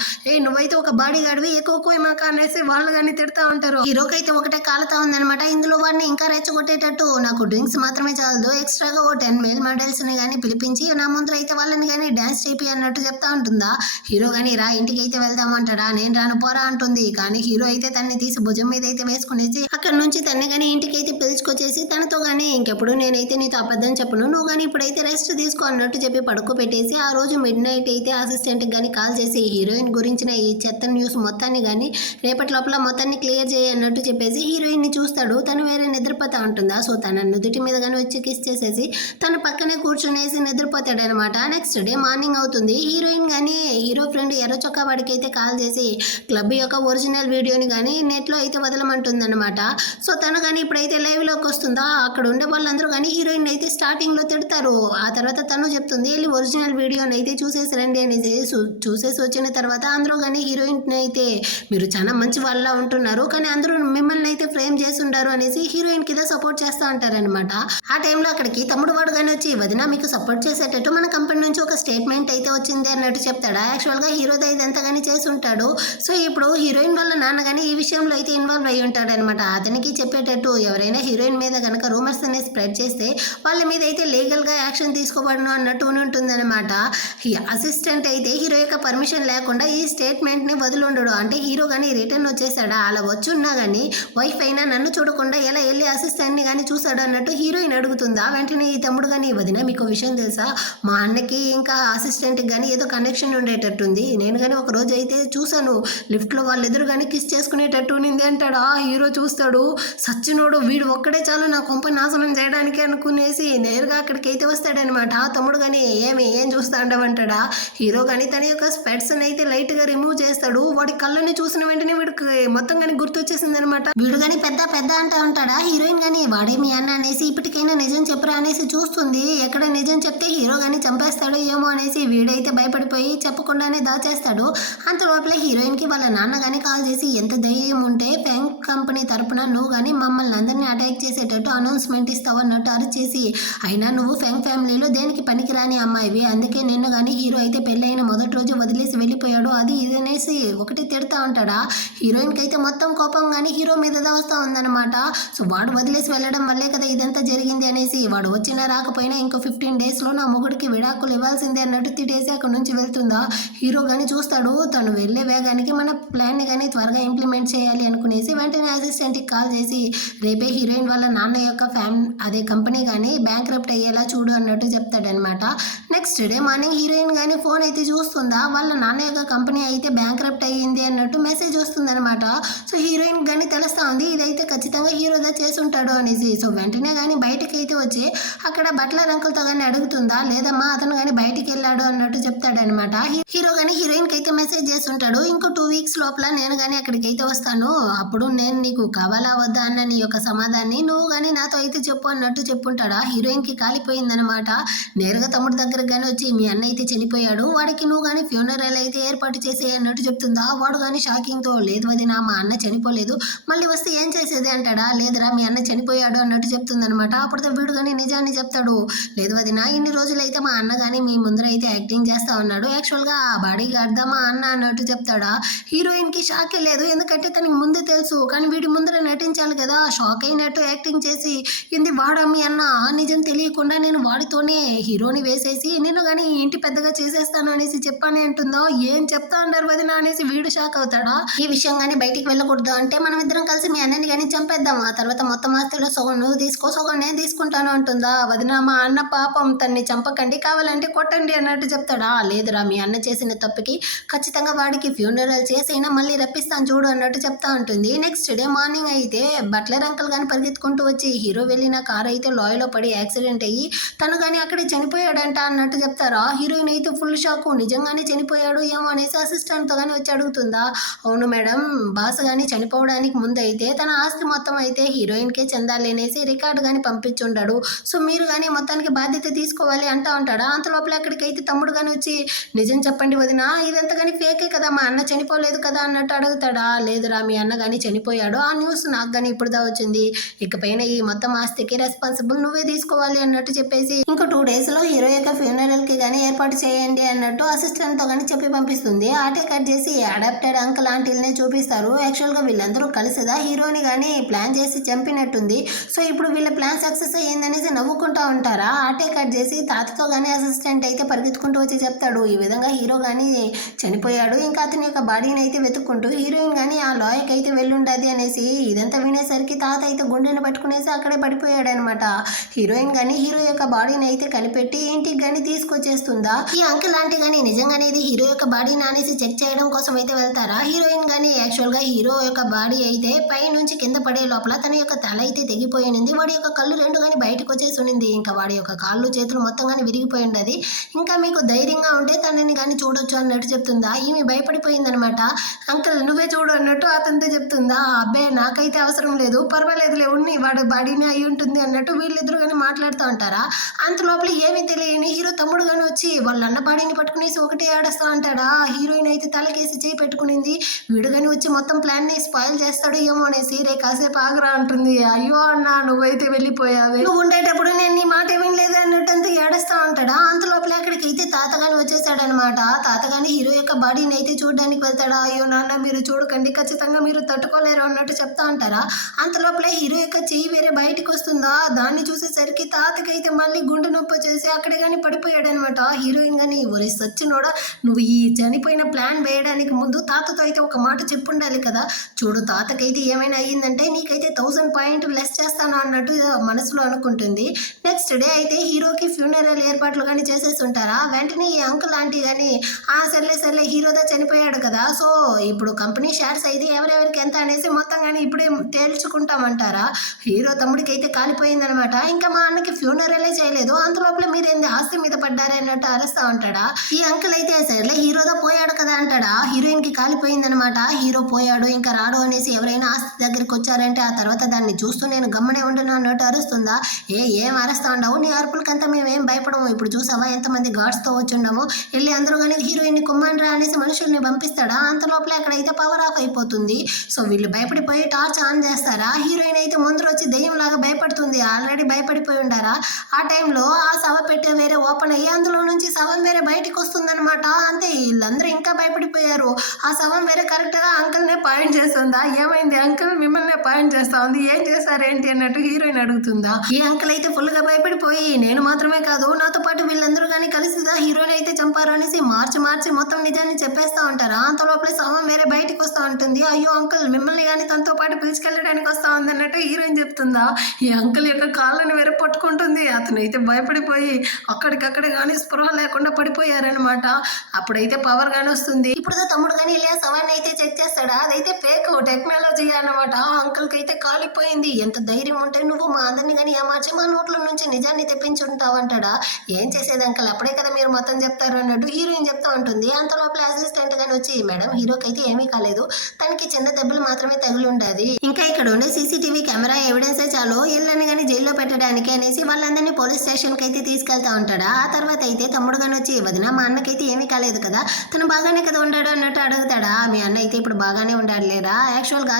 నువ్వైతే ఒక బాడీ గాడివి ఎక్కువ ఏమాక అనేసి వాళ్ళు కానీ తిడతా ఉంటారు. హీరోకి అయితే ఒకటే కాలుతా ఉందనమాట. ఇందులో వాడిని ఇంకా రెచ్చగొట్టేటట్టు నాకు డ్రింక్స్ మాత్రమే చాలదు, ఎక్స్ట్రాగా ఓ 10 మేల్ మోడల్స్ని కానీ పిలిపించి నా ముందర అయితే వాళ్ళని కానీ డ్యాన్స్ చేపి అన్నట్టు చెప్తా ఉంటుందా. హీరో కానీ రా ఇంటికి అయితే వెళ్దామంటాడా. నేను రాను పోరా అంటుంది. కానీ హీరో అయితే తన్ని తీసి భుజం మీద అయితే వేసుకునేసి అక్కడ నుంచి తన్ని కానీ ఇంటికి అయితే పిలుచుకొచ్చేసి తనతో కానీ ఇంకెప్పుడు నేనైతే నీతో అబద్ధం చెప్పను, నువ్వు కానీ ఇప్పుడైతే రెస్ట్ తీసుకో అన్నట్టు చెప్పి పడుకోబెట్టేసి ఆ రోజు మిడ్ నైట్ అయితే అసిస్టెంట్కి కానీ కాల్ చేసి హీరోయిన్ గురించిన ఈ చెత్త న్యూస్ మొత్తాన్ని కానీ రేపటి లోపల మొత్తాన్ని క్లియర్ చేయి అన్నట్టు చెప్పేసి హీరోయిన్ని చూస్తాడు. తను వేరే నిద్రపోతా ఉంటుందా. సో తన నుదుటి మీద కానీ వచ్చి కిస్ చేసేసి తన పక్కనే కూర్చునేసి నిద్రపోతాడు అనమాట. నెక్స్ట్ డే మార్నింగ్ అవుతుంది. హీరోయిన్ కానీ హీరో ఫ్రెండ్ ఎర్ర చొక్కా వాడికి అయితే కాల్ చేసి క్లబ్ యొక్క ఒరిజినల్ వీడియోని కానీ నెట్లో అయితే వదలమంటుంది అనమాట. సో తను కానీ ఇప్పుడైతే లైవ్లోకి వస్తుందా. అక్కడ ఉండే వాళ్ళందరూ కానీ హీరోయిన్ అయితే స్టార్టింగ్లో తిడతారు. ఆ తర్వాత తను చెప్తుంది వెళ్ళి ఒరిజినల్ వీడియోని అయితే చూసేసి రండి అనేసి. చూసేసి వచ్చిన తర్వాత అందరూ కానీ హీరోయిన్ అయితే మీరు చాలా మంచి వాళ్ళ ఉంటున్నారు కానీ అందరూ మిమ్మల్ని అయితే ఫ్రేమ్ చేసి ఉండారు అనేసి హీరోయిన్ కింద సపోర్ట్ చేస్తూ ఉంటారనమాట. ఆ టైంలో అక్కడికి తమ్ముడు వాడు కానీ వచ్చి వదిన మీకు సపోర్ట్ చేసేటట్టు మన కంపెనీ నుంచి ఒక స్టేట్మెంట్ అయితే వచ్చింది అన్నట్టు చెప్తాడా. యాక్చువల్గా హీరోతో ఇదంతా కానీ చేసి ఉంటాడు. సో ఇప్పుడు హీరోయిన్ వాళ్ళ నాన్న కానీ ఈ విషయంలో అయితే ఇన్వాల్వ్ అయ్యి ఉంటాడు అనమాట. అతనికి చెప్పేటట్టు ఎవరైనా హీరోయిన్ మీద కనుక రూమర్స్ అనేది స్ప్రెడ్ చేస్తే వాళ్ళ మీద అయితే లీగల్గా యాక్షన్ తీసుకోబడను అన్నట్టు ఉంటుందన్నమాట. అసిస్టెంట్ అయితే హీరో యొక్క పర్మిషన్ లేకుండా ఈ స్టేట్మెంట్ని వదిలిండడు. అంటే హీరో కానీ రిటర్న్ వచ్చేసాడా. అలా వచ్చి ఉన్నా కానీ వైఫ్ అయినా నన్ను చూడకుండా ఎలా వెళ్ళి అసిస్టెంట్ని కానీ చూసాడు అన్నట్టు హీరోయిన్ అడుగుతుందా. వెంటనే ఈ తమ్ముడు కానీ వదిన మీకు విషయం తెలుసా, మా అన్నకి ఇంకా అసిస్టెంట్కి కానీ ఏదో కనెక్షన్ ఉండేటట్టుంది, నేను కానీ ఒక రోజు అయితే చూశాను లిఫ్ట్లో వాళ్ళిద్దరు కానీ కిస్ చేసుకునేటట్టు ఉంది అంటాడు. ఆ హీరో చూస్తాడు సచ్చినోడు వీడు ఒక్కడే చాలు నా కొంప నాశనం చేయడానికి అనుకునేసి నేరుగా అక్కడికి అయితే వస్తాడనమాట. తమ్ముడు కానీ ఏం చూస్తా ఉండవంటాడా. హీరో కానీ తన యొక్క స్పెట్స్ని అయితే లైట్గా రిమూవ్ చేస్తాడు. వాడి కళ్ళని చూసిన వెంటనే వీడికి మొత్తం కానీ గుర్తొచ్చేసింది అనమాట. వీడు కానీ పెద్ద అంటా ఉంటాడా. హీరోయిన్ కానీ వాడే మీ అన్న అనేసి ఇప్పటికైనా నిజం చెప్పరా అనేసి చూస్తుంది. ఎక్కడ నిజం చెప్తే హీరో కానీ చంపేస్తాడో ఏమో అనేసి వీడైతే భయపడిపోయి చెప్పకుండానే చేస్తాడు. అంత లోపల హీరోయిన్కి వాళ్ళ నాన్న కానీ కాల్ చేసి ఎంత ధైర్యం ఉంటే ఫ్యాంక్ కంపెనీ తరపున నువ్వు కానీ మమ్మల్ని అందరినీ అటాక్ చేసేటట్టు అనౌన్స్మెంట్ ఇస్తావు అన్నట్టు అరిచేసి, అయినా నువ్వు ఫ్యాంక్ ఫ్యామిలీలో దేనికి పనికిరాని అమ్మాయివి, అందుకే నిన్ను కానీ హీరో అయితే పెళ్ళైన మొదటి రోజు వదిలేసి వెళ్ళిపోయాడు అది ఇది అనేసి ఒకటి తిడతా ఉంటాడా. హీరోయిన్కి అయితే మొత్తం కోపం కానీ హీరో మీద వస్తూ ఉందన్నమాట. సో వాడు వదిలేసి వెళ్ళడం వల్లే కదా ఇదంతా జరిగింది అనేసి, వాడు వచ్చినా రాకపోయినా ఇంకో 15 డేస్లో నా మొగుడికి విడాకులు ఇవ్వాల్సిందే అన్నట్టు తిట్టేసి అక్కడ నుంచి వెళ్తుందా. హీరో కానీ చూస్తాడు తను వెళ్ళే వేగానికి మన ప్లాన్ని కానీ త్వరగా ఇంప్లిమెంట్ చేయాలి అనుకునేసి వెంటనే అసిస్టెంట్కి కాల్ చేసి రేపే హీరోయిన్ వాళ్ళ నాన్న యొక్క అదే కంపెనీ కానీ బ్యాంక్రప్ట్ అయ్యేలా చూడు అన్నట్టు చెప్తాడనమాట. నెక్స్ట్ డే మార్నింగ్ హీరోయిన్ కానీ ఫోన్ అయితే చూస్తుందా వాళ్ళ నాన్న యొక్క కంపెనీ అయితే బ్యాంక్రప్ట్ అయ్యింది అన్నట్టు మెసేజ్ వస్తుందన్నమాట. సో హీరోయిన్ కానీ తెలుస్తూ ఉంది ఇదైతే ఖచ్చితంగా హీరోదా చేసి ఉంటాడు అనేసి. సో వెంటనే కానీ బయటకి అయితే వచ్చి అక్కడ బట్లర్ అంకుల్తో కానీ అడుగుతుందా లేదమ్మా అతను కానీ బయటికి వెళ్ళాడు అన్నట్టు చెప్తాడనమాట. హీరో కానీ హీరోయిన్కి అయితే మెసేజ్ చేస్తుంటాడు ఇంకో 2 వీక్స్ లోపల నేను కానీ అక్కడికి అయితే వస్తాను, అప్పుడు నేను నీకు కావాలా వద్దా అన్న నీ యొక్క సమాధానాన్ని నువ్వు కానీ నాతో అయితే చెప్పు అన్నట్టు చెప్పుంటాడా. హీరోయిన్కి కాలిపోయిందనమాట. నేరుగా తమ్ముడు దగ్గరకు కానీ వచ్చి మీ అన్న అయితే చనిపోయాడు, వాడికి నువ్వు కానీ ఫ్యూనరల్ అయితే ఏర్పాటు చేసే అన్నట్టు చెప్తుందా. వాడు కానీ షాకింగ్తో లేదు వదినా మా అన్న చనిపోలేదు, మళ్ళీ వస్తే ఏం చేసేది అంటాడా. లేదురా మీ అన్న చనిపోయాడు అన్నట్టు చెప్తుందనమాట. అప్పుడు వీడు కానీ నిజాన్ని చెప్తాడు. లేదు వదినా ఇన్ని రోజులైతే మా అన్న కానీ మీ ముందర అయితే యాక్టింగ్ చేస్తా ఉన్నాడు, యాక్చువల్గా ఆ బాడీ గార్డ్ మా అన్న అన్నట్టు చెప్తాడా. హీరోయిన్కి షాకే లేదు, ఎందుకంటే తనకి ముందే తెలుసు, కానీ వీడి ముందర నటించాలి కదా. షాక్ అయినట్టు యాక్టింగ్ చేసి ఇది వాడా మీ అన్న నిజం తెలియకుండా నేను వాడితోనే హీరోని వేసేసి నేను కానీ ఇంటి పెద్దగా చేసేస్తాను అనేసి చెప్పానే అంటుందో. ఏం చెప్తా అంటారు వదిన అనేసి వీడు షాక్ అవుతాడా. ఈ విషయం కానీ బయటికి వెళ్ళకూడదు అంటే మనం ఇద్దరం కలిసి మీ అన్నని కానీ చంపేద్దాం, ఆ తర్వాత మొత్తం ఆస్తిలో సగం నువ్వు తీసుకో సగం నేను తీసుకుంటాను అంటుందా. వదిన మా అన్న పాపం తన్ని చంపకండి కావాలంటే కొట్టండి అన్నట్టు చెప్తాడా. లేదురా మీ అన్న చేసిన తప్పుకి ఖచ్చితంగా వాడికి ఫ్యూనరల్ చేసైనా మళ్ళీ రప్పిస్తాను చూడు అన్నట్టు చెప్తా ఉంటుంది. నెక్స్ట్ డే మార్నింగ్ అయితే బట్లర్ అంకుల్ కానీ పరిగెత్తుకుంటూ వచ్చి హీరో వెళ్ళిన కారు అయితే లారీలో పడి యాక్సిడెంట్ అయ్యి తను కానీ అక్కడే చనిపోయాడంట అన్నట్టు చెప్తారా. హీరోయిన్ అయితే ఫుల్ షాక్, నిజంగానే చనిపోయాడు ఏమో అనేసి అసిస్టెంట్తో కానీ వచ్చి అడుగుతుందా. అవును మేడం బాస్ కానీ చనిపోవడానికి ముందు అయితే తన ఆస్తి మొత్తం అయితే హీరోయిన్కే చెందాలి అనేసి రికార్డు కానీ పంపించుంటాడు, సో మీరు కానీ మొత్తానికి బాధ్యత తీసుకోవాలి అంటా ఉంటాడా. అంత లోపల అక్కడికైతే తమ్ముడు కానీ వచ్చి నిజం చెప్పండి వదిన ఇదంతా కానీ ఫేకే కదా మా అన్న చనిపోలేదు కదా అన్నట్టు అడుగుతాడా. లేదురా మీ అన్న కానీ చనిపోయాడు, ఆ న్యూస్ నాకు కానీ ఇప్పుడుదా వచ్చింది, ఇకపైన ఈ మొత్తం ఆస్తికి రెస్పాన్సిబుల్ నువ్వే తీసుకోవాలి అన్నట్టు చెప్పేసి ఇంకో 2 డేస్లో హీరో యొక్క ఫ్యూనరల్కి కానీ ఏర్పాటు చేయండి అన్నట్టు అసిస్టెంట్తో కానీ చెప్పి పంపిస్తుంది. ఆటే కట్ చేసి అడాప్టెడ్ అంకుల్ ఆంటీలనే చూపిస్తారు. యాక్చువల్గా వీళ్ళందరూ కలిసిదా హీరోని కానీ ప్లాన్ చేసి చంపినట్టుంది. సో ఇప్పుడు వీళ్ళ ప్లాన్ సక్సెస్ అయ్యిందనేసి నవ్వుకుంటూ ఉంటారా. ఆటే కట్ చేసి తాతతో కానీ అసిస్టెంట్ అయితే పరిగెత్తుకుంటూ వచ్చి చెప్తాడు ఈ విధంగా హీరో కానీ చనిపోయాడు, ఇంకా అతని యొక్క బాడీని అయితే వెతుక్కుంటూ హీరోయిన్ కానీ ఆ లాయర్కి అయితే వెళ్ళుండది అనేసి. ఇదంతా వినేసరికి తాత అయితే గుండెని పట్టుకునేసి అక్కడే పడిపోయాడు అనమాట. హీరోయిన్ కానీ హీరో యొక్క బాడీని అయితే కనిపెట్టి ఇంటికి కానీ తీసుకొచ్చేస్తుందా. ఈ అంకుల్ ఆంటీ కానీ నిజంగానే ఇది హీరో యొక్క బాడీని అనేసి చెక్ చేయడం కోసం అయితే వెళ్తారా. హీరోయిన్ కానీ యాక్చువల్గా హీరో యొక్క బాడీ అయితే పై నుంచి కింద పడే లోపల తన యొక్క తల అయితే తెగిపోయింది, వాడి యొక్క కళ్ళు 2 కానీ బయటకు వచ్చేసి ఉండింది, ఇంకా వాడి యొక్క కాళ్ళు చేతులు మొత్తం కానీ విరిగిపోయి ఉండదు. ఇంకా మీకు ధైర్యంగా ఉంటే తనని కానీ చూడొచ్చు అన్నట్టు చెప్తుందా. ఈమె భయపడిపోయిందనమాట. అంకుల్ నువ్వే చూడు అన్నట్టు అతనితో చెప్తుందా. అబ్బాయి నాకైతే అవసరం లేదు పర్వాలేదులే ఉన్ని వాడి బాడీని అయి ఉంటుంది అన్నట్టు వీళ్ళిద్దరు కానీ మాట్లాడుతూ ఉంటారా. అంత లోపల ఏమీ తెలియని హీరో తమ్ముడు కానీ వచ్చి వాళ్ళ అన్న బాడీని పట్టుకునేసి ఒకటే ఆడేస్తూ ఉంటాడా. హీరోయిన్ అయితే తలకేసి చేయి పెట్టుకునింది, వీడు కానీ వచ్చి మొత్తం ప్లాన్ని స్పాయిల్ చేస్తాడు ఏమో అనేసి రే కాసేపు ఆగరా అంటుంది. అయ్యో అన్న నువ్వైతే వెళ్ళిపోయావే, నువ్వు ఉండేటప్పుడు నేను నీ మాట వినలేదు అన్నట్టు అంతా ఏడుస్తూ ఉంటాడా. అంత లోపల అక్కడికి అయితే తాతగాని వచ్చేసాడనమాట. తాతగాని హీరో యొక్క బాడీని అయితే చూడడానికి వెళ్తాడా. అయ్యో నాన్న మీరు చూడకండి ఖచ్చితంగా మీరు తట్టుకోలేరు అన్నట్టు చెప్తా ఉంటారా. అంత లోపల హీరో యొక్క చెయ్యి వేరే బయటకు వస్తుందా, దాన్ని చూసేసరికి తాతకైతే మళ్ళీ గుండె నొప్పి వచ్చేసి అక్కడే కానీ పడిపోయాడనమాట. హీరోయిన్ కానీ ఒరే సచ్చినోడా నువ్వు ఈ చనిపోయిన ప్లాన్ వేయడానికి ముందు తాతతో అయితే ఒక మాట చెప్పుండాలి కదా, చూడు తాతకైతే ఏమైనా అయ్యిందంటే నీకైతే 1000 పాయింట్ లెస్ చేస్తాను అన్నట్టు మనసులో అనుకుంటుంది. నెక్స్ట్ డే అయితే హీరోకి ఫ్యూనరల్ ఏర్పాట్లు కానీ చేసేసి ఉంటారా. వెంటనే ఈ అంకుల్ ఆంటీ కానీ సర్లే హీరోదా చనిపోయాడు కదా, సో ఇప్పుడు కంపెనీ షేర్స్ అయితే ఎవరెవరికి ఎంత అనేసి మొత్తం కానీ ఇప్పుడే తేల్చుకుంటామంటారా. హీరో తమ్ముడికి అయితే కాలిపోయిందనమాట. ఇంకా మా అన్నకి ఫ్యూనరలే చేయలేదు, అంత లోపల మీరేంది ఆస్తి మీద పడ్డారా అన్నట్టు అరుస్తా ఉంటాడా. ఈ అంకుల్ అయితే సర్లే హీరోదా పోయాడు కదా అంటాడా. హీరోయిన్ కి కాలిపోయిందనమాట. హీరో పోయాడు ఇంకా రాడు అనేసి ఎవరైనా ఆస్తి దగ్గరికి వచ్చారంటే ఆ తర్వాత దాన్ని చూస్తూ నేను గమ్మనే ఉండను అన్నట్టు అరుస్తుందా. ఏం అరుస్తా ఉండవు, నీ అరుపులకంతా మేమేం భయపడము, ఇప్పుడు చూసావా ఎంతమంది గార్డ్స్తో వచ్చి ఉండము, వెళ్ళి అందరూ కానీ హీరో హీరోయిన్ కుమ్మండ్రా అనేసి మనుషుల్ని పంపిస్తాడా అంత లోపల అక్కడైతే పవర్ ఆఫ్ అయిపోతుంది. సో వీళ్ళు భయపడిపోయి టార్చ్ ఆన్ చేస్తారా. హీరోయిన్ అయితే ముందర వచ్చి దెయ్యం లాగా భయపడుతుంది. ఆల్రెడీ భయపడిపోయి ఉండారా. ఆ టైంలో ఆ శవ పెట్టే వేరే ఓపెన్ అయ్యి అందులో నుంచి శవం వేరే బయటికి వస్తుందన్నమాట. అంతే వీళ్ళందరూ ఇంకా భయపడిపోయారు. ఆ శవం వేరే కరెక్ట్ గా అంకుల్ నే పాయింట్ చేస్తుందా. ఏమైంది అంకుల్ మిమ్మల్ని పాయింట్ చేస్తా ఉంది, ఏం చేశారేంటి అన్నట్టు హీరోయిన్ అడుగుతుందా. ఈ అంకుల్ అయితే ఫుల్ గా భయపడిపోయి నేను మాత్రమే కాదు నాతో పాటు వీళ్ళందరూ కానీ కలిసిదా హీరోయిన్ అయితే చంపారు అనేసి మార్చి మొత్తం నిజాన్ని చెప్పేస్తా ఉంటారా. అంత లోపల శవం వేరే బయటికి వస్తా ఉంటుంది. అయ్యో అంకుల్ మిమ్మల్ని కానీ తనతో పాటు పిలుచుకెళ్ళడానికి వస్తా ఉంది అన్నట్టు హీరోయిన్ చెప్తుందా. ఈ అంకుల్ యొక్క కాళ్ళని వేరే పట్టుకుంటుంది. అతను అయితే భయపడిపోయి అక్కడికక్కడే కానీ స్పృహ లేకుండా పడిపోయారనమాట. అప్పుడైతే పవర్ గాని వస్తుంది. ఇప్పుడు తమ్ముడు కానీ వెళ్ళి ఆ శవాన్ని అయితే చెక్ చేస్తాడా. అదైతే ఫేక్ టెక్నాలజీ అన్నమాట. అంకుల్ కి అయితే కాలిపోయింది. ఎంత ధైర్యం ఉంటే నువ్వు మా అందరిని కానీ ఏమార్చి మా నోట్ల నుంచి నిజాన్ని తెప్పించుంటావు అంటాడా. ఏం చేసేది అంకుల్ అప్పుడే కదా మీరు మొత్తం చెప్తారు అన్నట్టు హీరోయిన్ చెప్తా ఉంటుంది. అంత లోపల అసిస్టెంట్ గాని వచ్చి మేడం హీరోకి అయితే ఏమీ కాలేదు, తనకి చిన్న దెబ్బలు మాత్రమే తగిలి ఉండదు. ఇంకా ఇక్కడ ఉండే సీసీటీవీ కెమెరా ఎవిడెన్స్ చాలు ఇళ్ళని కానీ జైల్లో పెట్టడానికి అనేసి వాళ్ళందరినీ పోలీస్ స్టేషన్ కి అయితే తీసుకెళ్తా ఉంటాడా. ఆ తర్వాత అయితే తమ్ముడు గాని వచ్చి వదిన మా అన్నకైతే ఏమీ కాలేదు కదా, తను బాగానే కదా ఉండాడు అన్నట్టు అడుగుతాడా. మీ అన్న అయితే ఇప్పుడు బాగానే ఉండాడు లేరా, యాక్చువల్ గా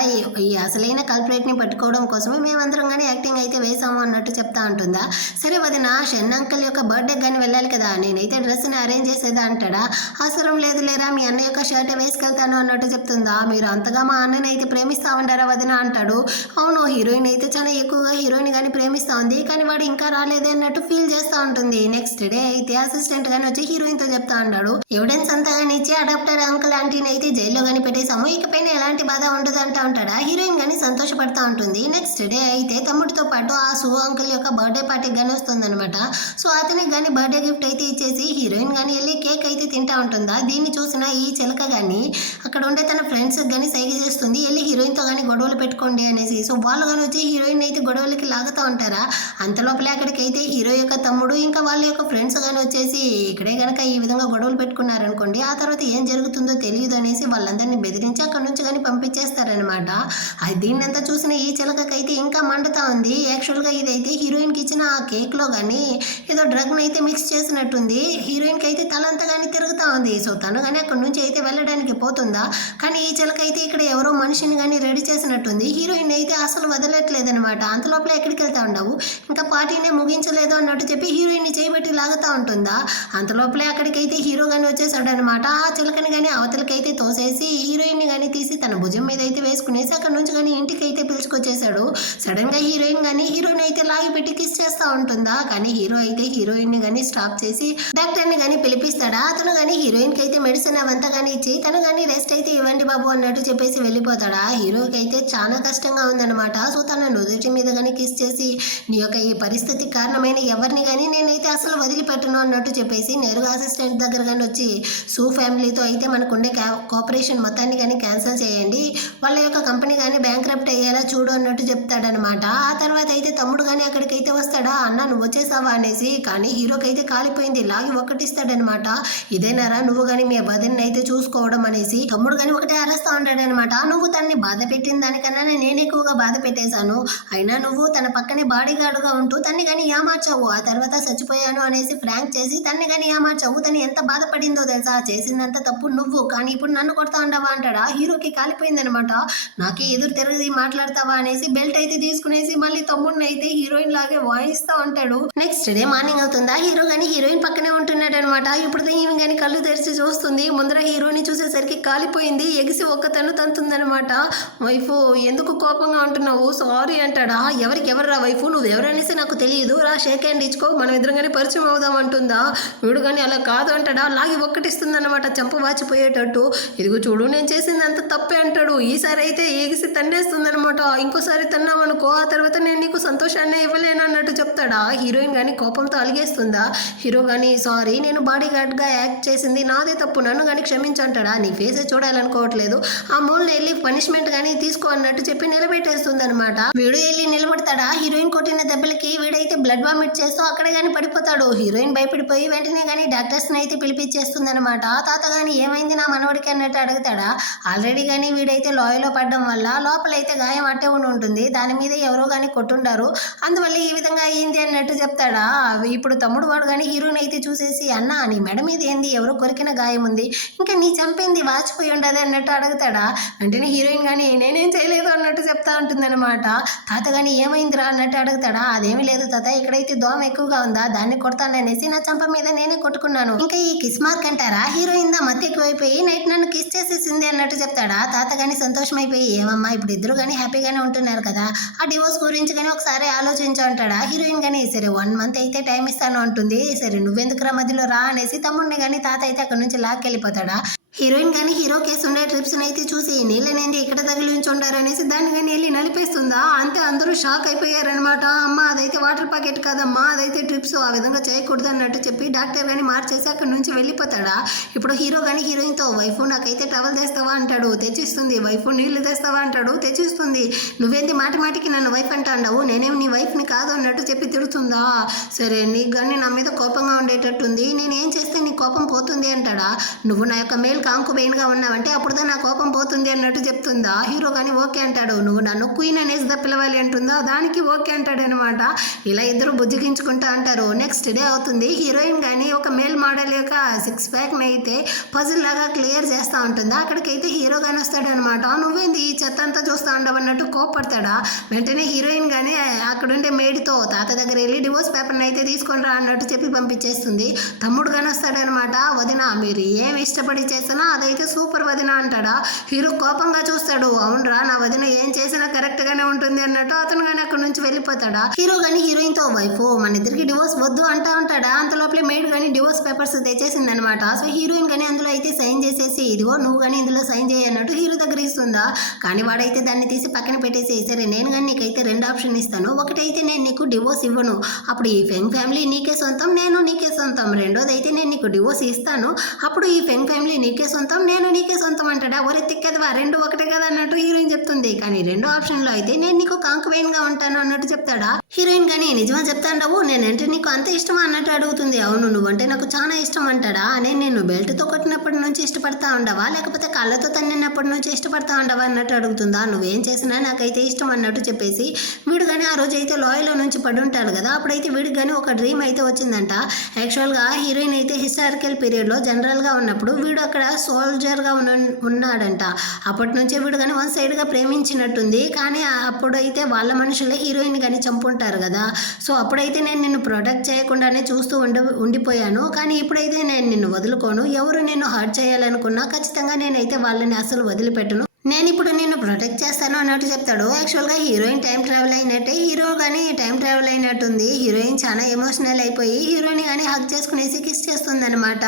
ఈ అసలైన కల్పరేట్ ని పట్టుకోవడం కోసమే మేమందరం కానీ యాక్టింగ్ అయితే వేసాము అన్నట్టు చెప్తా ఉంటుందా. సరే వదిన షెన్ అంకుల్ యొక్క బర్త్డే కానీ వెళ్ళాలి కదా, నేనైతే డ్రెస్ ని అరేంజ్ చేసేదా అంటాడా. అవసరం లేదు లేరా మీ అన్న యొక్క షర్ట్ వేసుకెళ్తాను అన్నట్టు చెప్తుందా. మీరు అంతగా మా అన్నని అయితే ప్రేమిస్తా ఉంటారా వదిన అంటాడు. అవును హీరోయిన్ అయితే చాలా ఎక్కువగా హీరోయిన్ గాని ప్రేమిస్తా ఉంది, కానీ వాడు ఇంకా రాలేదే అన్నట్టు ఫీల్ చేస్తా ఉంటుంది. నెక్స్ట్ డే అయితే అసిస్టెంట్ గాని వచ్చి హీరోయిన్ తో చెప్తా ఉన్నాడు. ఎవిడెన్స్ అంతా కానీ ఇచ్చి అడాప్టర్ అంకుల్ ఆంటీని అయితే జైల్లో గాని పెట్టేసాము, ఇకపైన ఎలాంటి బాధ ఉండదు అంటా ఉంటాడా. హీరోయిన్ గాని సంతోషపడతా ఉంటుంది. నెక్స్ట్ డే అయితే తమ్ముడితో పాటు ఆ సు అంకుల్ యొక్క బర్త్డే పార్టీకి గానీ వస్తుంది అనమాట. సో అతనికి గానీ బర్త్డే గిఫ్ట్ అయితే ఇచ్చేసి హీరోయిన్ గానీ వెళ్ళి కేక్ అయితే తింటా ఉంటుందా. దీన్ని చూసిన ఈ చిలక గానీ అక్కడ ఉండే తన ఫ్రెండ్స్ గానీ సైగ చేస్తుంది వెళ్ళి హీరోయిన్ తో గానీ గొడవలు పెట్టుకోండి అనేసి. సో వాళ్ళు గానీ వచ్చి హీరోయిన్ అయితే గొడవలకి లాగుతూ ఉంటారా. అంత లోపలే అక్కడికైతే హీరో యొక్క తమ్ముడు ఇంకా వాళ్ళ యొక్క ఫ్రెండ్స్ గానీ వచ్చేసి ఇక్కడే గనక ఈ విధంగా గొడవలు పెట్టుకున్నారనుకోండి ఆ తర్వాత ఏం జరుగుతుందో తెలియదు అనేసి వాళ్ళందరినీ బెదిరించి అక్కడ నుంచి కానీ పంపించేస్తారనమాట. దీన్నంతా చూసిన ఈ చిలకకైతే ఇంకా మండుతా ఉంది. యాక్చువల్ గా ఇదైతే హీరోయిన్ కి ఇచ్చిన ఆ కేక్ లో గానీ ఏదో డ్రగ్ అయితే మిక్స్ చేసినట్టుంది. హీరోయిన్ కి అయితే తలంతా కానీ తిరుగుతా ఉంది. సో తను కానీ అక్కడ నుంచి అయితే వెళ్ళడానికి పోతుందా, కానీ ఈ చిలక అయితే ఇక్కడ ఎవరో మనిషిని కానీ రెడీ చేసినట్టుంది. హీరోయిన్ అయితే అసలు వదలట్లేదనమాట. అంత లోపల ఎక్కడికి వెళ్తా ఉండవు ఇంకా పార్టీనే ముగించలేదు అన్నట్టు చెప్పి హీరోయిన్ ని చేయబెట్టి లాగుతా ఉంటుందా. అంత లోపలే అక్కడికైతే హీరో గానీ వచ్చేసాడు అనమాట. ఆ చిలకని కానీ అవతలకైతే తోసేసి హీరోయిన్ ని కానీ తీసి తన భుజం మీద అయితే వేసుకునేసి అక్కడ నుంచి కానీ ఇంటికి అయితే పిలుచుకొచ్చేసాడు. సడన్ గా హీరోయిన్ గానీ హీరోయిన్ అయితే లాగి పెట్టి కిస్ చేస్తా ఉంటుందా, కానీ హీరో అయితే హీరోయిన్ ని కానీ స్టాప్ చేసి డాక్టర్ ని కానీ పిలిపిస్తాడా. అతను కానీ హీరోయిన్ కి అయితే మెడిసిన్ అవంతా కానీ ఇచ్చి తను కానీ రెస్ట్ అయితే ఇవ్వండి బాబు అన్నట్టు చెప్పేసి వెళ్ళిపోతాడా. హీరోకి అయితే చాలా కష్టంగా ఉందన్నమాట. సో తన నుదుటి మీద కానీ కిస్ చేసి నీ యొక్క ఈ పరిస్థితి కారణమైన ఎవరిని కానీ నేనైతే అసలు వదిలిపెట్టను అన్నట్టు చెప్పేసి నేరుగా అసిస్టెంట్ దగ్గర కానీ వచ్చి సూ ఫ్యామిలీతో అయితే మనకుండే కోఆపరేషన్ మొత్తాన్ని కానీ క్యాన్సిల్ చేయండి, వాళ్ళ యొక్క కంపెనీ కానీ బ్యాంక్రప్ట్ అయ్యేలా చూడు అన్నట్టు చెప్తాడనమాట. ఆ తర్వాత అయితే తమ్ముడు కానీ అక్కడికైతే వస్తాడా. అన్న నువ్వు వచ్చేసావా అనేసి, కానీ హీరోకి అయితే కాలిపోయింది లాగి ఒక్కటిస్తాడనమాట. ఇదేనారా నువ్వు కానీ మీ వదిన్ని అయితే చూసుకోవడం అనేసి. తమ్ముడు కానీ ఒకటే అరేస్తా ఉంటాడనమాట. నువ్వు తనని బాధ పెట్టిన దానికన్నా నేను ఎక్కువగా బాధ పెట్టేశాను, అయినా నువ్వు తన పక్కనే బాడీ గార్డుగా ఉంటూ తన్ని కానీ ఏమార్చావు, ఆ తర్వాత చచ్చిపోయాను అనేసి ఫ్రాంక్ చేసి తన్ని కానీ ఏమార్చావు. తను ఎంత బాధపడిందో తెలుసా, చేసిందంత తప్పు నువ్వు, కానీ ఇప్పుడు నన్ను కొడతా ఉండవా అంటాడా. హీరోకి కాలిపోయిందనమాట. నాకే ఎదురు తిరిగి మాట్లాడతావా అనేసి బెల్ట్ అయితే తీసుకునేసి మళ్ళీ తమ్ముడిని అయితే హీరోయిన్ లాగే వాయిస్తా ఉంటాడు. నెక్స్ట్ డే మార్నింగ్ అవుతుందా. హీరో గానీ హీరోయిన్ పక్కనే ఉంటున్నాడు అనమాట. ఇప్పుడు ఈమె కానీ కళ్ళు తెరిచి చూస్తుంది. ముందర హీరోని చూసేసరికి కాలిపోయింది, ఎగిసి ఒక్కతను తంతుందనమాట. వైఫ్ ఎందుకు కోపంగా ఉంటున్నావు, సారీ అంటాడా. ఎవరు రా వైఫ్, నువ్వు ఎవరనేసి నాకు తెలియదు, రా షేక్ హ్యాండ్ ఇచ్చుకో, మనం ఇద్దరం కానీ పరిచయం అవుదాం అంటుందా. వీడు కానీ అలా కాదు అంటాడా. లాగి ఒక్కటిస్తుంది అనమాట చెంప వాచిపోయేటట్టు. ఇదిగో చూడు నేను చేసింది అంత తప్పే అంటాడు. ఈసారి అయితే ఎగిసి తన్నేస్తుంది అనమాట. ఇంకోసారి తన్నావనుకో ఆ తర్వాత నేను నీకు సంతోషాన్ని ఇవ్వలేను అన్నట్టు చెప్తాడా. హీరోయిన్ కానీ కోపంతో అలిగేస్తుందా. హీరో కానీ సారీ నేను బాడీ గార్డ్ గా యాక్ట్ చేసింది నాదే తప్పు, నన్ను కానీ క్షమించంటాడా. నీ ఫేసే చూడాలనుకోవట్లేదు, ఆ మూలని వెళ్ళి పనిష్మెంట్ కానీ తీసుకో అన్నట్టు చెప్పి నిలబెట్టేస్తుంది అనమాట. వీడు వెళ్ళి నిలబడతాడా. హీరోయిన్ కొట్టిన దెబ్బలకి వీడైతే బ్లడ్ వామిట్ చేస్తూ అక్కడే కానీ పడిపోతాడు. హీరోయిన్ భయపడిపోయి వెంటనే కానీ డాక్టర్స్ ని అయితే పిలిపించేస్తుంది అనమాట. తాత గాని ఏమైంది నా మనవడికి అన్నట్టు అడుగుతాడా. ఆల్రెడీ కానీ వీడైతే లాయలో పడడం వల్ల లోపలైతే గాయం అట్టే ఉంటుంది, దాని మీద ఎవరో కానీ కొట్టుండారు, అందువల్ల ఈ విధంగా అయ్యింది అన్నట్టు చెప్తాడా. ఇప్పుడు తమ్ముడు వాడు కానీ హీరోయిన్ అయితే చూసేసి అన్న నీ మెడ మీద ఏంది ఎవరో కొరికిన గాయం ఉంది, ఇంకా నీ చంపింది వాచిపోయి ఉండదు అన్నట్టు అడుగుతాడా. వెంటనే హీరోయిన్ కానీ నేనేం చేయలేదు అన్నట్టు చెప్తా ఉంటుందన్నమాట. తాత కానీ ఏమైందిరా అన్నట్టు అడుగుతాడా. అదేమీ లేదు తాత, ఇక్కడైతే దోమ ఎక్కువగా ఉందా దాన్ని కొడతాననేసి నా చంప మీద నేనే కొట్టుకున్నాను. ఇంకా ఈ కిస్ మార్క్ అంటారా, హీరోయిన్ దా మత్తు ఎక్కువైపోయి నైట్ నన్ను కిస్ చేసేసింది అన్నట్టు చెప్తాడా. తాత కానీ సంతోషమైపోయి ఏమమ్మా ఇప్పుడు ఇద్దరు కానీ హ్యాపీగానే ఉంటున్నారు కదా, ఆ డివోర్స్ గురించి కానీ ఒకసారి ఆలోచించు అంటాడా. హీరోయిన్ కానీ సరే 1 month అయితే టైం ఇస్తాను అంటుంది. సరే నువ్వెందుకురా మధ్యలో రా అనేసి తమ్ముడిని కానీ తాత అయితే అక్కడ నుంచి లాక్కెళ్ళిపోతాడా. హీరోయిన్ కానీ హీరో కేసు ఉండే ట్రిప్స్ని అయితే చూసి నీళ్ళనేది ఇక్కడ తగిలించి ఉండారు అనేసి దాన్ని కానీ వెళ్ళి నలిపేస్తుందా. అంతే అందరూ షాక్ అయిపోయారనమాట. అమ్మ అదైతే వాటర్ ప్యాకెట్ కాదమ్మా, అదైతే ట్రిప్స్, ఆ విధంగా చేయకూడదు అన్నట్టు చెప్పి డాక్టర్ కానీ మార్చేసి అక్కడ నుంచి వెళ్ళిపోతాడా. ఇప్పుడు హీరో కానీ హీరోయిన్తో వైఫ్ నాకైతే టవల్ తెస్తావా అంటాడు, తెచ్చిస్తుంది. వైఫ్ నీళ్లు తెస్తావా అంటాడు, తెచ్చిస్తుంది. నువ్వేంటి మాటి మాటికి నన్ను వైఫ్ అంటావు, నేనేం నీ వైఫ్ని కాదు అన్నట్టు చెప్పి తిడుతుందా. సరే నీకు కానీ నా మీద కోపంగా ఉండేటట్టుంది, నేను ఏం చేస్తే నీ కోపం పోతుంది అంటాడా. నువ్వు నా యొక్క మేల్ కాంకుబెయిన్గా ఉన్నావంటే అప్పుడుదా నా కోపం పోతుంది అన్నట్టు చెప్తుందా. హీరో కానీ ఓకే అంటాడు. నువ్వు నన్ను క్వీన్ అనేసి పిలవాలి అంటుందా, దానికి ఓకే అంటాడు అనమాట. ఇలా ఇద్దరు బుజ్జగించుకుంటా అంటారు. నెక్స్ట్ డే అవుతుంది. హీరోయిన్ కానీ ఒక మేల్ మోడల్ యొక్క 6 pack అయితే పజిల్ లాగా క్లియర్ చేస్తూ ఉంటుందా. అక్కడికైతే హీరో కానీ వస్తాడు అనమాట. నువ్వేంది ఈ చెత్త అంతా చూస్తూ ఉండవు అన్నట్టు కోపడతాడా. వెంటనే హీరోయిన్ కానీ అక్కడుండే మేడ్తో తాత దగ్గర వెళ్ళి డివోర్స్ పేపర్ని అయితే తీసుకొని రా అన్నట్టు చెప్పి పంపించేస్తుంది. తమ్ముడు కానీ వస్తాడనమాట. వదిన మీరు ఏం ఇష్టపడి చేస్తున్నా అదైతే సూపర్ వదిన అంటాడా. హీరో కోపంగా చూస్తాడు. అవునరా నా వదిన ఏం చేసినా కరెక్ట్ గానే ఉంటుంది అన్నట్టు అతను కానీ అక్కడ నుంచి వెళ్ళిపోతాడా. హీరో కానీ హీరోయిన్ తో వైఫ్ మన ఇద్దరికి డివోర్స్ వద్దు అంటా ఉంటాడా. అంత లోపలే మేడ్ కానీ డివోర్స్ పేపర్స్ తెచ్చేసింది అనమాట. సో హీరోయిన్ కానీ అందులో అయితే సైన్ చేసేసి ఇదిగో నువ్వు కానీ ఇందులో సైన్ చేయన్నట్టు హీరో దగ్గర ఇస్తుందా. కానీ వాడైతే దాన్ని తీసి పక్కన పెట్టేసి సరే నేను కానీ నీకైతే 2 options ఇస్తాను, ఒకటైతే నేను నీకు డివోర్స్ ఇవ్వను, అప్పుడు ఈ ఫెంగ్ ఫ్యామిలీ నీకే సొంతం, నేను నీకే సొంతం. రెండోదైతే నేను నీకు డివోర్స్ ఇస్తాను, అప్పుడు ఈ ఫెంగ్ ఫ్యామిలీ నీకే సొంతం, నేను నీకే సొంతం అంటాడా. ఒరే తిక్కదవా, 2 ఒకటే కదా అన్నట్టు హీరోయిన్ చెప్తుంది. కానీ 2వ ఆప్షన్లో అయితే నేను నీకు కాంకుబెయిన్ గా ఉంటాను అన్నట్టు చెప్తాడా. హీరోయిన్ కానీ నిజమా చెప్తాండవు, నేనంటే నీకు అంత ఇష్టమా అన్నట్టు అడుగుతుంది. అవును నువ్వంటే నాకు చాలా ఇష్టం అంటాడా. నేను బెల్ట్తో కొట్టినప్పటి నుంచి ఇష్టపడతా ఉండవా, లేకపోతే కాళ్ళతో తన్నినప్పటి నుంచి ఇష్టపడతా ఉండవా అన్నట్టు అడుగుతుందా. నువ్వేం చేసినా నాకైతే ఇష్టం అన్నట్టు చెప్పేసి వీడు కానీ ఆ రోజు అయితే లాయలో నుంచి పడి ఉంటాడు కదా, అప్పుడైతే వీడికి కానీ ఒక డ్రీమ్ అయితే వచ్చిందంట. యాక్చువల్గా హీరోయిన్ అయితే హిస్టారికల్ పీరియడ్లో జనరల్గా ఉన్నప్పుడు వీడు అక్కడ సోల్జర్గా ఉన్నాడంట. అప్పటి నుంచే వీడు కానీ 1 side ప్రేమించినట్టుంది. కానీ అప్పుడైతే వాళ్ళ మనుషులే హీరోయిన్ కానీ చంపుంటారు కదా. సో అప్పుడైతే నేను నిన్ను ప్రొటెక్ట్ చేయకుండానే చూస్తూ ఉండిపోయాను. కానీ ఇప్పుడైతే నేను నిన్ను వదులుకోను, ఎవరు నిన్ను హర్ట్ చేయాలనుకున్నా ఖచ్చితంగా నేనైతే వాళ్ళని అసలు వదిలిపెట్టను, నేను ఇప్పుడు నిన్ను ప్రొటెక్ట్ చేస్తాను అన్నట్టు చెప్తాడు. యాక్చువల్గా హీరోయిన్ టైం ట్రావెల్ అయినట్టే హీరో కానీ టైం ట్రావెల్ అయినట్టుంది. హీరోయిన్ చాలా ఎమోషనల్ అయిపోయి హీరోని కానీ హగ్ చేసుకునేసి కిస్ చేస్తుంది అనమాట.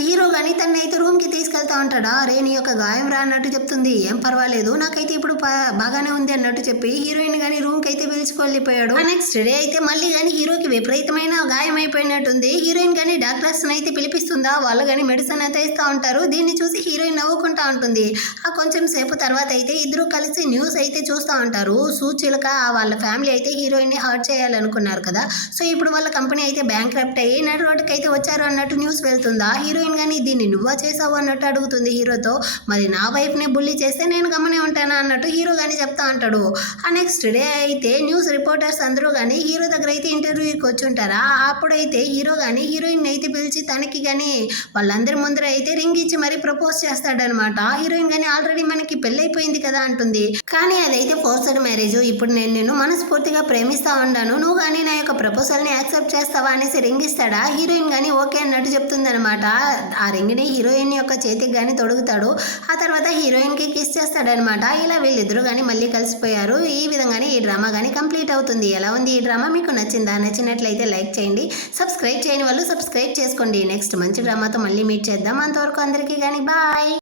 హీరో కానీ తను అయితే రూమ్కి తీసుకెళ్తా ఉంటాడా. రే నీ యొక్క గాయం రా అన్నట్టు చెప్తుంది. ఏం పర్వాలేదు నాకైతే ఇప్పుడు బాగానే ఉంది అన్నట్టు చెప్పి హీరోయిన్ కానీ రూమ్కి అయితే పిలుచుకెళ్ళిపోయాడు. నెక్స్ట్ డే అయితే మళ్ళీ కానీ హీరోకి విపరీతమైన గాయం అయిపోయినట్టుంది. హీరోయిన్ కానీ డాక్టర్స్ అయితే పిలిపిస్తుందా, వాళ్ళు కానీ మెడిసిన్ అయితే ఇస్తూ ఉంటారు. దీన్ని చూసి హీరోయిన్ నవ్వుకుంటా ఉంటుంది. కొంచెం సేపు తర్వాత అయితే ఇద్దరు కలిసి న్యూస్ అయితే చూస్తూ ఉంటారు. సూచిలక వాళ్ళ ఫ్యామిలీ అయితే హీరోయిన్ని హర్ట్ చేయాలనుకున్నారు కదా. సో ఇప్పుడు వాళ్ళ కంపెనీ అయితే బ్యాంక్రప్ట్ అయ్యి నడు రోడ్డుకి అయితే వచ్చారు అన్నట్టు న్యూస్ వెళ్తుందా. హీరోయిన్ కానీ దీన్ని నువ్వా చేసావు అన్నట్టు అడుగుతుంది హీరోతో. మరి నా వైఫ్ని బుల్లి చేస్తే నేను గమనే ఉంటానా అన్నట్టు హీరో కానీ చెప్తా ఉంటాడు. నెక్స్ట్ డే అయితే న్యూస్ రిపోర్టర్స్ అందరూ కానీ హీరో దగ్గర అయితే ఇంటర్వ్యూకి వచ్చి ఉంటారా. అప్పుడైతే హీరో కానీ హీరోయిన్ అయితే పిలిచి తనకి కానీ వాళ్ళందరి ముందర అయితే రింగ్ ఇచ్చి మరీ ప్రపోజ్ చేస్తాడనమాట. హీరోయిన్ కానీ ఆల్రెడీ మనకి పెళ్ళైపోయింది కదా అంటుంది. కానీ అదైతే ఫోర్స్డ్ మ్యారేజ్, ఇప్పుడు నేను నిన్ను మనస్ఫూర్తిగా ప్రేమిస్తా ఉన్నాను, నువ్వు కానీ నా యొక్క ప్రపోజల్ని యాక్సెప్ట్ చేస్తావా అనేసి రింగ్ ఇస్తాడా. హీరోయిన్ కానీ ఓకే అన్నట్టు చెప్తుంది అనమాట. ఆ రింగ్ని హీరోయిన్ యొక్క చేతికి కానీ తొడుగుతాడు. ఆ తర్వాత హీరోయిన్కి కిస్ చేస్తాడనమాట. ఇలా వీళ్ళిద్దరూ కానీ మళ్ళీ కలిసిపోయారు. ఈ విధంగానే ఈ డ్రామా కానీ కంప్లీట్ అవుతుంది. ఎలా ఉంది ఈ డ్రామా, మీకు నచ్చిందా? నచ్చినట్లయితే లైక్ చేయండి, సబ్స్క్రైబ్ చేయని వాళ్ళు సబ్స్క్రైబ్ చేసుకోండి. నెక్స్ట్ మంచి డ్రామాతో మళ్ళీ మీట్ చేద్దాం. అంతవరకు అందరికీ కానీ బాయ్.